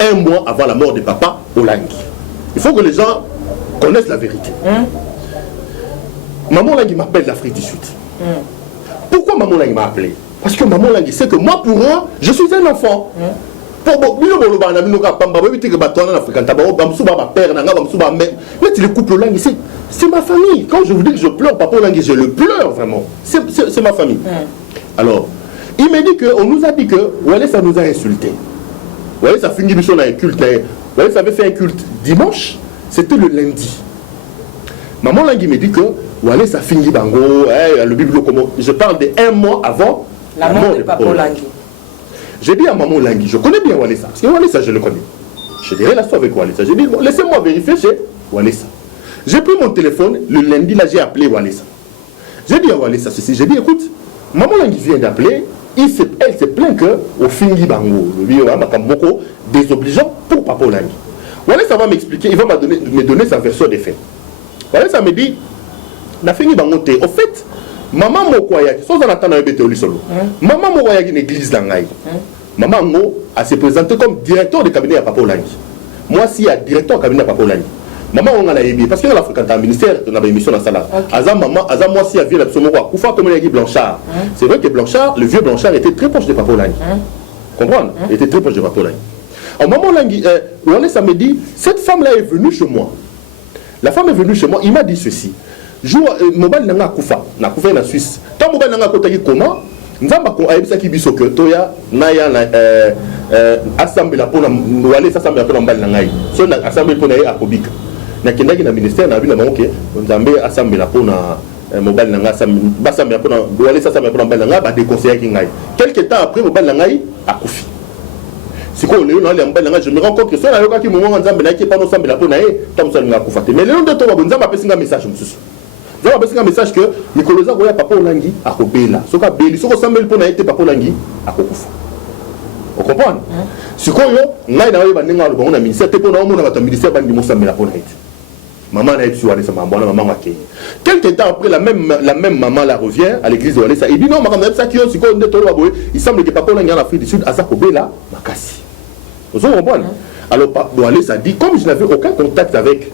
Un mois avant la mort de papa Olangi. Il faut que les gens connaissent la vérité. Maman Olangi m'appelle d'Afrique du Sud. Pourquoi Maman Olangi m'a appelé? Parce que Maman Olangi sait que moi, pour moi, je suis un enfant. Mais le couple Olangi, c'est ma famille. Quand je vous dis que je pleure, papa Olangi, je le pleure vraiment. C'est ma famille. Alors, il m'a dit qu'on nous a dit que ça nous a insultés. Ça finit mission dans un culte. Ça avait fait un culte dimanche, c'était le lundi. Maman Olangi me dit que ça finit bango, le Bible comment. Je parle de un mois avant la mort de papa Olangi. J'ai dit à Maman Olangi, je connais bien Walesa, parce que Walesa je le connais. Je dirais la soirée avec Walesa. J'ai dit, laissez-moi vérifier chez Walesa. J'ai pris mon téléphone, le lundi là j'ai appelé Walesa. J'ai dit à Walesa ceci, j'ai dit écoute, Maman Olangi vient d'appeler, elle se plaint que au fingi bango, le désobligeant pour papa Olangi. Walesa va m'expliquer, il va me donner sa version des faits. Walesa me dit, na fingi bango te, au fait, maman Mokoyaki, sans en attendre un bété au solo. Maman Mokoyaki une église d'Angaï. Maman Mo a se présenté comme directeur de cabinet à Papa Olangi. Moi, si il y a directeur de cabinet à Papa Olangi. Maman, on a aimé, parce qu'elle a fréquenté un ministère, on avait une émission dans la salle. Azam, maman, Azam, moi, si il y a vu l'absolu, Koufa, comme il a dit Blanchard. C'est vrai que Blanchard, le vieux Blanchard, était très proche de Papa Olangi. Comprendre? Il était très proche de Papa Olangi. Alors, maman Olangi, ça me dit, cette femme-là est venue chez moi. La femme est venue chez moi, il m'a dit ceci. Mobile nanga kufa na kufa na Suisse. Tant mobile nanga kotaki comment nzamba ko ayebisa ki biso ke toya na ya na assemblée pona wale sa assemblée pona mbali nanga yi. So na assemblée pona yi akobika. Na kendaki na ministère na bina bangoke nzambe assemblée pona mobile nanga assemblée pona wale sa assemblée pona mbali nanga ba déconseiller ki ngai. Quelque temps après mobile nanga yi akufi. Siko le na le mbali nanga je me rends compte que so na yoka ki moment nzambe na ki pa no assemblée pona yi tamusa nga kufa te. Mais le nom de to ba nzamba pesinga message mususu. Vous avez un message que Nicolas Goya Papa Olangi a Kobela. Ce qu'a Béli, ce qu'on s'appelle pour n'aller Papa Olangi a Kokufa. Vous comprenez? Ce qu'on y a, on a un ministère, pour nous, on a un ministère qui a un maman a été sur Walesa, maman a été. Quelques temps après, la même maman la revient à l'église de Walesa. Il dit non, maman, il semble que Papa Olangi en Afrique du Sud a Kobela, Makasi. Vous comprenez? Alors, Walesa dit, comme je n'avais aucun contact avec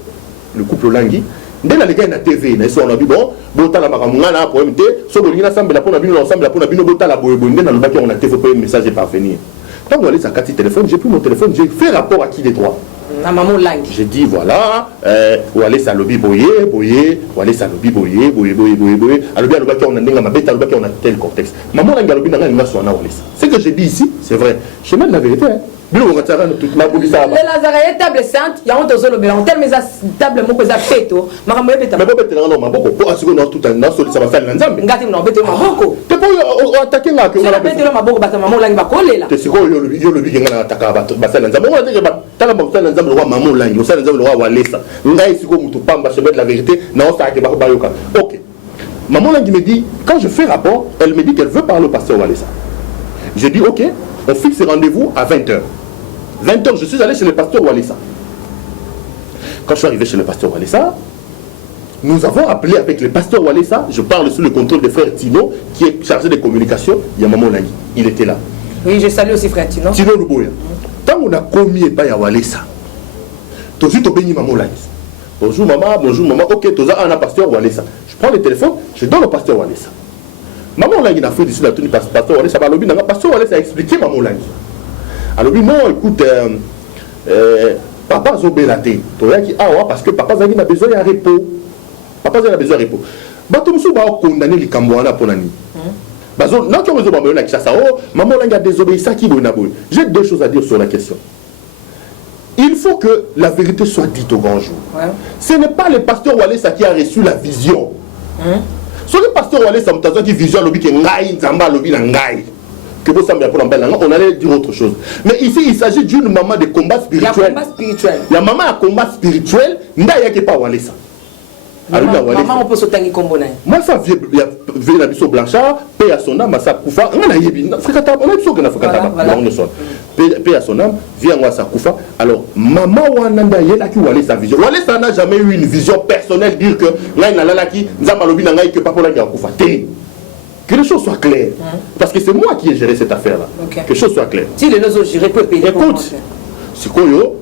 le couple Olangi, dès la gars na TV na so on a dit bon botala makamuna na problème té so bolina sambela pona bino ensemble pona bino botala boye bonde na lobaki on a TV pour un message parvenir. Quand on allait sa carte téléphone, j'ai pris mon téléphone, j'ai fait rapport à qui des droits. Na maman Olangi. J'ai dit voilà ou aller sa lobby boyer ou aller sa lobby boyer alors bien lobaki on a ndenga mabeta lobaki on a tel contexte. Maman Olangi lobby na nga so na wala. Ce que j'ai dit ici, c'est vrai. Je mets la vérité hein. Les Lazare table sainte, il y a un tozo le bélan, tel mais table moko za feto, makambo beta. Mais beta na maboko, pour assurer dans tout un na ça va faire l'ensemble. Ngati na beta maboko. Te pour attaquer nga que on a beta maboko bata maman Olangi bakolela. Te siko yo le bigenga na attaquer ba ça l'ensemble. On a dit ba tala ba ça l'ensemble le roi maman Olangi, le ça l'ensemble le roi Walesa. Ngai siko mutu pamba chemin de la vérité, na on ça ke ba yoka. OK. Maman Olangi me dit quand je fais rapport, elle me dit qu'elle veut parler au pasteur Walesa. Je dis OK, on fixe rendez-vous à 20h. 20h, je suis allé chez le pasteur Walesa. Quand je suis arrivé chez le pasteur Walesa, nous avons appelé avec le pasteur Walesa, je parle sous le contrôle de frère Tino, qui est chargé de communication, il y a Maman Olangi. Il était là. Oui, je salue aussi frère Tino. Tino Luboya. Tant on a commis pas à Walesa, tout de suite, on bénit Maman Olangi. Bonjour maman, ok, tout ça, on a pasteur Walesa. Je prends le téléphone, je donne au pasteur Walesa. Maman Olangi n'a fait d'ici la tenue pasteur Walesa, pasteur Walesa a expliqué Maman Olangi. Alors oui, non, écoute, papa Zobelate, parce que papa Zagi a besoin de repos. Papa Zagi a besoin de repos. Batumsu va condamner les Cambouana pour l'année. Non, tu as besoin de la chasse. Maman Olangi a désobéi à qui bonaboy. J'ai deux choses à dire sur la question. Il faut que la vérité soit dite au grand jour. Ce n'est pas le pasteur Walesa qui a reçu la vision. C'est le pasteur Walesa qui vision le qui ngai nzamba le ngai. Que vous semblez pour on allait dire autre chose. Mais ici, il s'agit d'une maman de combat spirituel. Il y a combat spirituel. Il y a maman à combat spirituel, n'a pas Walesa. Maman, on peut sauter un combo. Moi, ça vient la biso Blanchard, paix à son âme, à sa koufa. On a yebi, on a dit que paix à son âme, vient à sa koufa. Alors, maman, Wananda, yela qui Walesa sa vision. Walesa n'a jamais eu une vision personnelle, dire que Naïna Lalaki, Nzamalobi Nangaï, que Papa Langa Koufa. Que les choses soient claires. Parce que c'est moi qui ai géré cette affaire-là. Que les choses soient claires. Si les autres gérés peuvent payer. Écoute, c'est quoi yo?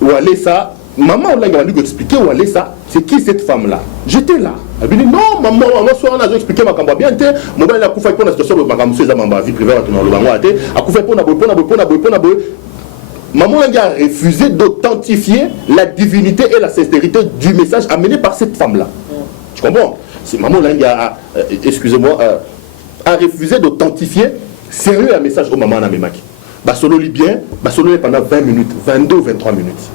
Walesa. Maman, on a dû expliquer où aller ça. C'est qui cette femme-là? J'étais là. Elle m'a dit non, maman, on a expliqué ma campagne bien. Mon père a coupé pour la situation de ma vie privée. A coupé pour maman a refusé d'authentifier la divinité et la sincérité du message amené par cette femme-là. Tu comprends? C'est maman a, excusez-moi, a refusé d'authentifier sérieux un message au maman Namemaki. Basolo libyen, Basolo pendant 20 minutes, 22 ou 23 minutes.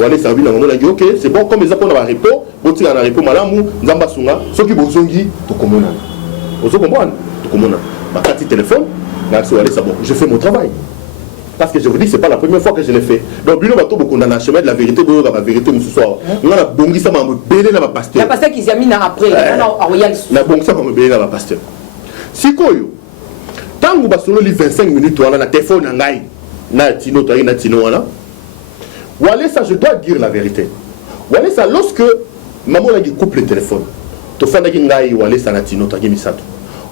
On est servi dans le monde, ok, c'est bon, comme les apôtres dans la répo, on a répo malamu, Nzamba Sunga, ceux qui vous ont dit, tout comme on a. Vous comprenez? Tout comme on a. Ma carte de téléphone, je fais mon travail. Parce que je vous dis, ce n'est pas la première fois que je l'ai fait. Donc, Bilo Bato, on a un chemin de la vérité, la vérité, ce soir. On a bongi ça, on a belé dans ma pasteur. La pasteur qui s'est mis après, on a bongi ça, on a belé dans ma pasteur. Si quoi, tant que vous avez 25 minutes, on a un téléphone, on a un tino, Walesa, je dois dire la vérité. Walesa, lorsque maman a coupe le téléphone,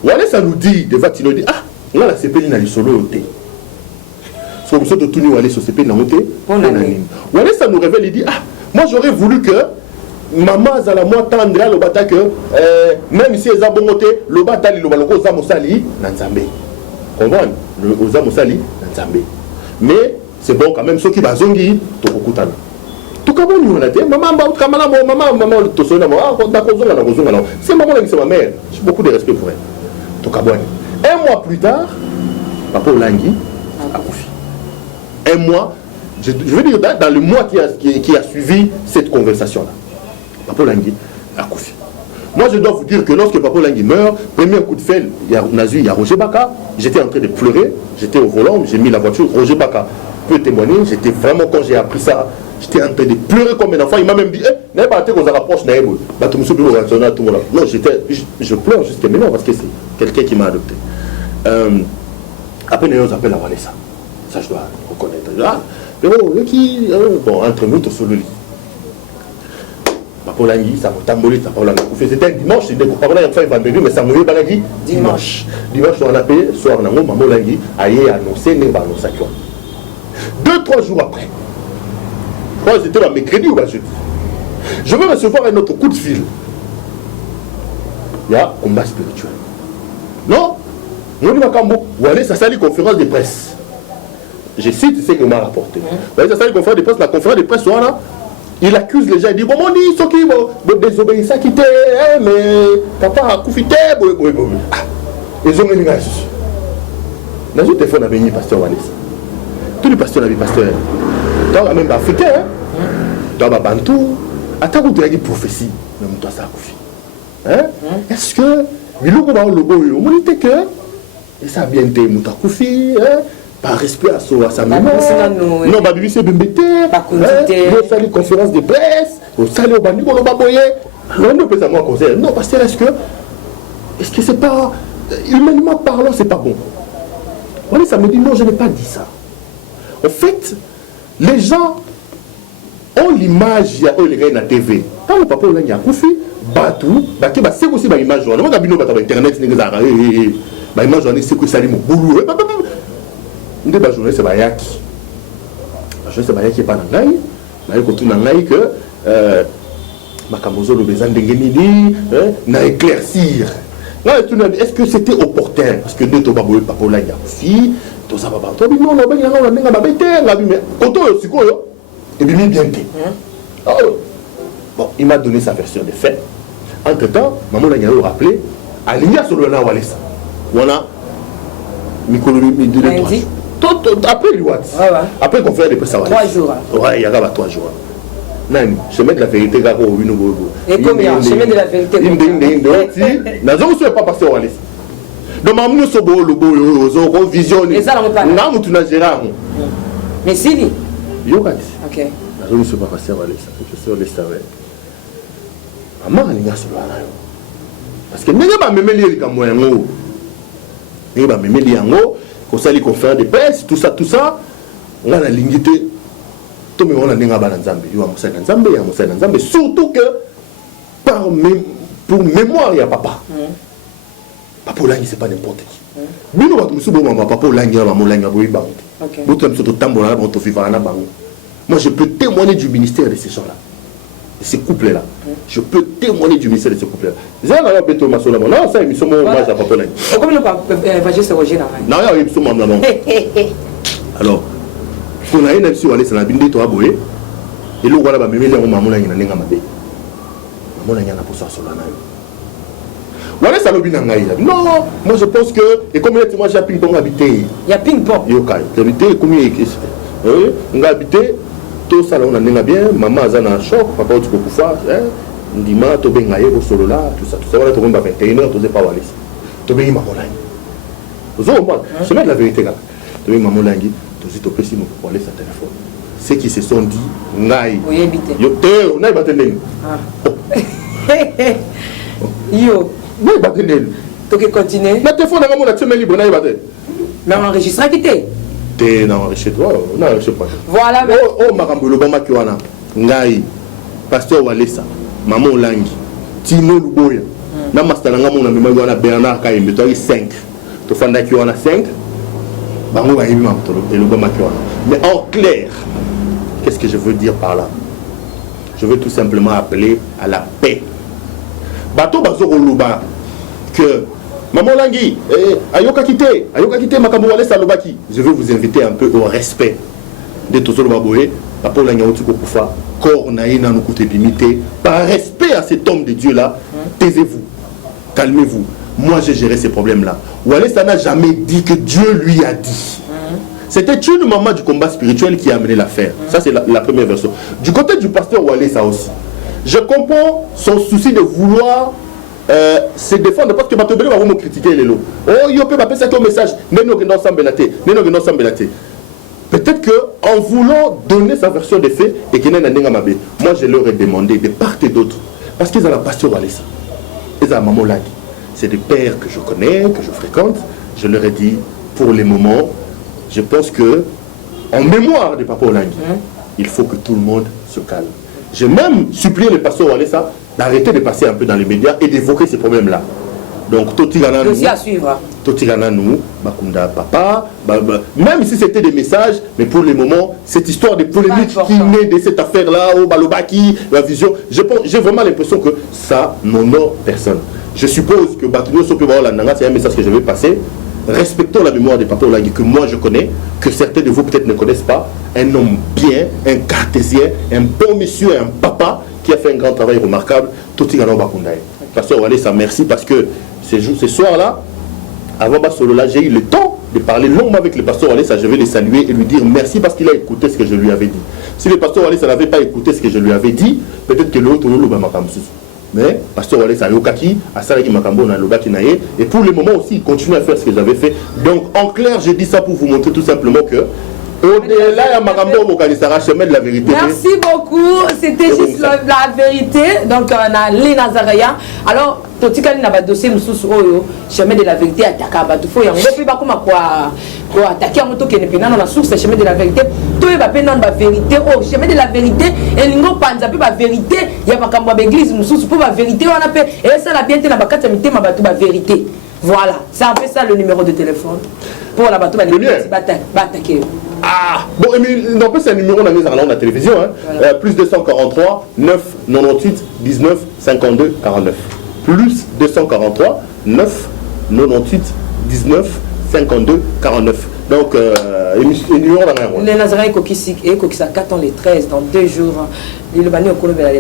Walesa nous dit, devant Tino, dit, ah, on a la CPI dans le solo. Parce que vous tournez Walesa CPI dans le Walesa nous révèle, il dit, ah, moi j'aurais voulu que maman a la moi tendre le bata que même si elle a bon côté, le bata le baloko zamosali nanzambe. Comprendre? Le zamosali nanzambe. Mais c'est bon quand même, ceux qui bazongi, tokokutana. Tout comme on a dit, maman, c'est maman qui c'est ma mère. J'ai beaucoup de respect pour elle. Tout comme un mois plus tard, Papa Olangi a confié. Un mois, je veux dire dans le mois qui a suivi cette conversation-là, Papa Olangi a confié. Moi, je dois vous dire que lorsque Papa Olangi meurt, premier coup de fil, il y a Roger Baka. J'étais en train de pleurer, j'étais au volant, j'ai mis la voiture, Roger Baka peut témoigner, j'étais vraiment, quand j'ai appris ça, j'étais en train de pleurer comme un enfant. Il m'a même dit, n'ayez pas qu'on se rapproche, non, je pleure jusqu'à maintenant parce que c'est quelqu'un qui m'a adopté. Après, on s'appelle la Walesa. Ça, je dois reconnaître. Bon, entre nous, sur le lit. Papa Olangi, ça m'a tambolé, ça m'a c'était un dimanche, c'était pour parler enfin vendredi, mais ça m'a dit dimanche. Dimanche, on a appelé, soir, Maman Olangi a annoncé, n'est pas annoncé. 2-3 jours après, c'était le mercredi ou le jeudi, je vais recevoir un autre coup de fil. Il y a un combat spirituel. Non, on dit Walesa, ça sali conférence de presse. Je cite ce qu'il m'a rapporté. Ça sali conférence de presse, la conférence de presse, il accuse les gens, il dit, bon, on dit, ceux qui vont désobéir, ça qui t'est, mais papa a coufité, ils ont mis une astuce. Dans le téléphone, on a venu pasteur Walesa. Tous les pasteurs avaient pasteur. Dans même africain, dans le Bantou, attends que tu as dit prophétie, même toi ça a coufé. Est-ce que, il y a un logo, il y a que, et ça a bien été, il y a par respect à sa mémoire. Non, Babibi c'est Bembete, on a une conférence de presse, on a au Bandi, on a baboyé. On peut savoir conseil. Non, pasteur, est-ce que c'est pas, humainement parlant, c'est pas bon? Voilà, ça me dit, non, je n'ai pas dit ça. En fait, les gens ont l'image, il y a les gars dans la TV. Quand le papa il y a Koufi, Batou, c'est aussi ma image. On a vu nos internet, ma image, c'est que ça dit mon boulot. On dit, journée, c'est Bayaki. La journée, c'est Bayaki, pas Nangaï. Mais quand on a que Makamozo, le besoin de Genini, n'a éclaircir. Est-ce que c'était opportun? Parce que nous, on a vu papa il y a Koufi. Tout ça va pas. Toi, non, bon, il m'a donné sa version des faits. Entre-temps, maman l'a rappelé, aligné sur le nom Walesa. Voilà. Après lui, après qu'on fait des presse à 3 jours. Ouais, il y a 3 jours. Nani, chemin de la vérité, gars, et combien? Chemin de la vérité. Nous ne pas passer au Walesa. Donc, maman, so beau, le beau, vision. Mais si, Yogat. ok. Je ne suis pas passé à Walesa. Je suis au Lestaway. maman alinga solo na yo parce que ndenge ba memeli likambo yango ndenge ba memeli yango ko sali conférence de presse tout ça nga na lingité to me wana ndenge ba na nzambe yo amusana nzambe ya musana nzambe surtout que pour mémoire ya papa papa Olangi c'est pas n'importe qui bino ba musu bo mama papa Olangi ba molangi bo ibang boto mso to tambola na to vivre na bango. Moi je peux témoigner du ministère de ces gens là, de ces couples là. Je peux témoigner du ministère de ces couples là. Zana ya beto masola non ça émission moi à papa Olangi comme le papa évangéliste Roger là non ya émission mamla non. Alors on a une émission aller na bindi to aboye et le voilà ba memeli ya mama Olangi na nenga mabe mama Olangi na posa sola na yo. Voilà ça lobby nangaï. Non, moi je pense que et comme il moi j'ai ping-pong habité. Il y a ping-pong. Yo kai. Habité comme on a habité tout ça là on a nenga bien, maman azana choc, papa tu peux faire ndima to benga yebo solo là, tout ça voilà to bomba 21h to pas walis. To bengi maman langi. Zo moi, c'est mettre la vérité là. To bengi maman langi, to si to pesi mo pour aller sa téléphone. Ceux qui se sont dit ngai. Oui habité. Yo te, on a batenu. Yo mais batenu. Tu peux continuer. Mais téléphone na mon action libre na batenu. Mais enregistré quitté. T'es dans chez toi, non, je sais pas. Voilà. Oh makambo lobama kiwana. Ngai. Pasteur Walesa, maman Olangi, Tino Luboya. Na master nga mona mema wana Bernard Kayembe to 5. To fanda kiwana 5. Bango ba yimi mamtolo et lobama kiwana. Mais en clair, qu'est-ce que je veux dire par là? Je veux tout simplement appeler à la paix. Bato bazoko loba que Maman Olangi, ayoka kite makambo Walesa lobaki. Je veux vous inviter un peu au respect de Tozolo Baboé, Papa Olangi Otiko Kufa, corps naïna nous coûte limité. Par respect à cet homme de Dieu là, taisez-vous, calmez-vous. Moi j'ai géré ces problèmes là. Walesa n'a jamais dit que Dieu lui a dit. C'était une maman du combat spirituel qui a amené l'affaire. Ça c'est la première version. Du côté du pasteur Walesa aussi, je comprends son souci de vouloir se défendre parce que Batobele va vous critiquer les lots. Oh, il peut m'appeler ça comme message. Peut-être que en voulant donner sa version des faits et qu'il n'a mabé, moi je leur ai demandé de part et d'autre parce qu'ils ont la passion Walesa. Ils ont maman Olangi. C'est des pères que je connais, que je fréquente. Je leur ai dit pour les moments, je pense que en mémoire de Papa Olangi, il faut que tout le monde se calme. J'ai même supplié le pasteur Walesa d'arrêter de passer un peu dans les médias et d'évoquer ces problèmes-là. Donc, Totigana nous, Bakunda Papa, même si c'était des messages, mais pour le moment, cette histoire de polémique qui naît de cette affaire-là, au Balobaki, la vision, j'ai vraiment l'impression que ça n'honore personne. Je suppose que Batunio Sopéba Olandanga, c'est un message que je vais passer. Respectons la mémoire des Papa Olangi que moi je connais, que certains de vous peut-être ne connaissent pas. Un homme bien, un cartésien, un bon monsieur, un papa qui a fait un grand travail remarquable. Totigana Bakundaye. Pasteur Walesa, merci parce que ce soir-là, avant Basolo-là, j'ai eu le temps de parler longuement avec le pasteur Walesa. Je vais le saluer et lui dire merci parce qu'il a écouté ce que je lui avais dit. Si le pasteur Walesa n'avait pas écouté ce que je lui avais dit, peut-être que l'autre mais pasteur Walesa Yokaki, Asaraki Makambo na Lobaki Naye, et pour le moment aussi, il continue à faire ce que j'avais fait. Donc en clair, je dis ça pour vous montrer tout simplement que au-delà, chemin de la vérité. Merci beaucoup. C'était juste la vérité. Donc, on a les Nazaréens. Alors, Totikani n'a pas dossier, chemin de la vérité, attaquer. Il faut y avoir plus bas comme quoi attaquer un moto qui n'est pas dans la source, chemin de la vérité. Tout est pas dans la vérité. Oh, chemin de la vérité. Et l'ingénieur pense plus la vérité. Il y a pas comme l'église, nous pour la vérité. On appelle. Et ça, la bien, la bakata, mais la vérité. Voilà. C'est un peu ça le numéro de téléphone. Pour la bateau, attaquer. Ah, bon, non, c'est un numéro on a mis dans la télévision, hein. Voilà. Plus 243 9 98 19 52 49. Plus 243 9 98 19 52 49. Donc, numéro dans la les Nazaréens et Kokisa 4 ans les 13 dans 2 jours. Les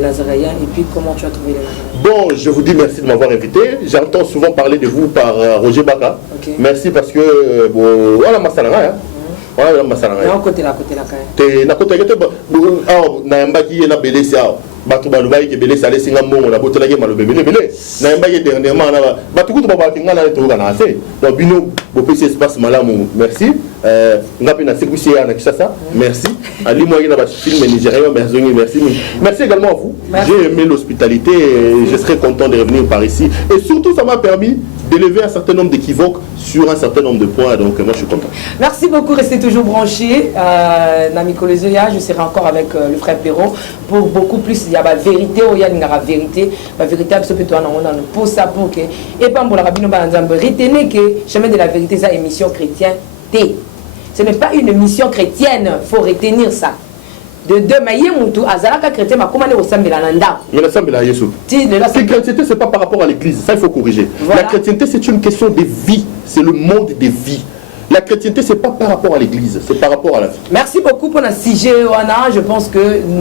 Nazaréens et puis comment tu as trouvé les Nazaréens? Bon, je vous dis merci de m'avoir invité. J'entends souvent parler de vous par Roger Baka. Okay. Merci parce que voilà ma salarié. Voilà ma salarié. À côté là. T'es na côté na mbaki na BDC. bato balobai ke belé salé singa mbongo na botola ke malobe belé na yamba ke dernièrement na bato kutu ba ke ngala to kana assez donc bino bo pesi espace malamu merci ngapi na sekusi ya na Kinshasa merci ali moi na ba film nigérien merci également à vous. J'ai aimé l'hospitalité et je serai content de revenir par ici et surtout ça m'a permis d'élever un certain nombre d'équivoques sur un certain nombre de points, donc moi je suis content. Merci beaucoup, restez toujours branchés. Nami Kolezoya, je serai encore avec le frère Perrault pour beaucoup plus. Il y a la vérité, il y a la vérité. La vérité, absolument, on a pour ça, pour que. Et pas pour la rabino banzambe. Retenez que chemin de la vérité, c'est une émission chrétienne. Ce n'est pas une émission chrétienne, il faut retenir ça. De maïe moutou azalaka chrétien ma comment les ressemble la nanda. Mais la semble la Yesu. La chrétienté c'est pas par rapport à l'église, ça il faut corriger. Voilà. La chrétienté c'est une question de vie, c'est le monde des vies. La chrétienté c'est pas par rapport à l'église, c'est par rapport à la vie. Merci beaucoup pour la sujet wana, je pense que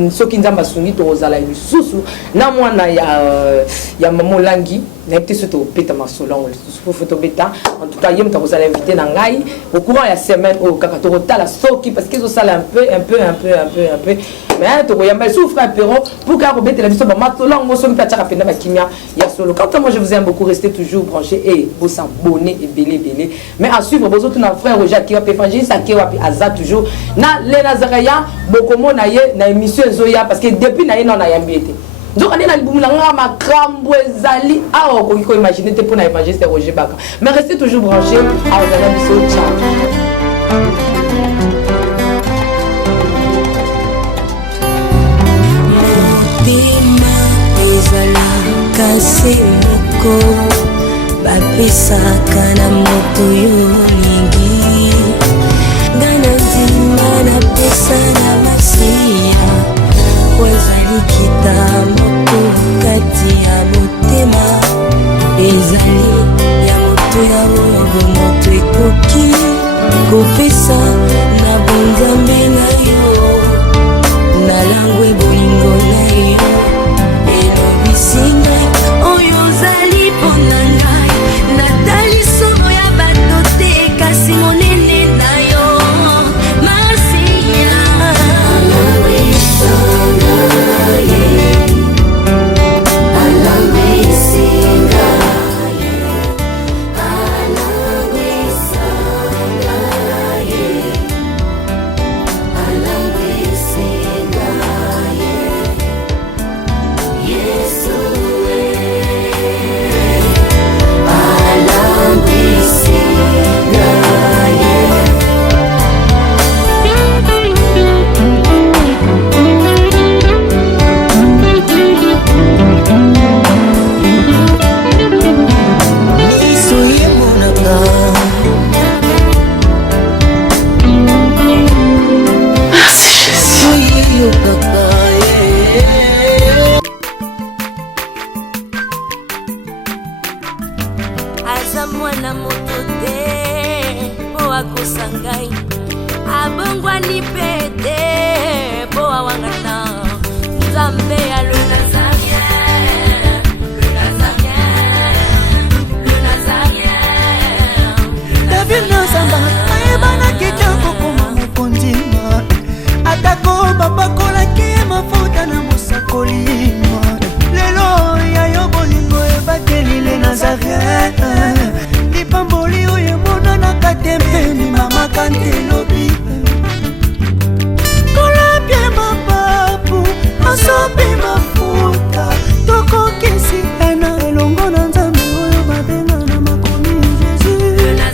ceux qui nzamba sungi to ozala lisusu na mwana ya maman langi na été surtout peta masolon le photo beta en tout cas yem ta ozala invité na ngai au courant ya semaine au kakato tala soki parce qu'ils ont ça un peu mais to yamba souffre un peu pour ka robete la biso ba masolon mo soki ta tchaka penda ba kimia ya solo quand moi je vous aime beaucoup, restez toujours branchés et vous s'abonner et belé mais à suivre vos autres frère Jacques qui va péfanger ça qui va aza toujours na les Nazaréens bokomo na ye na émission Zoya parce que depuis na ye na yambiete donc on est dans le boum nga makambo ezali a ko imaginer te pour na évangéliste Roger Baka mais restez toujours branchés à Ozala biso ciao. Kasi moko bapesaka na moto yo mingi ngana nzima na pesa na masiya wazali kita moko kati ya motema ezali ya moto ya oyo moto ekoki kopesa na bonzambe na yo na langwe bolingo na yo elobisinga oyo ozali mpona ngai natali somo ya bato te kasi monene na yo masiya alangwisanga ye alangwisinga ye alangwisanga ye alangwisinga ye Yesu aza mwana moto te po akosa ngai abongwani pe te po awangana nzambe ya le Nazarien David Nozamba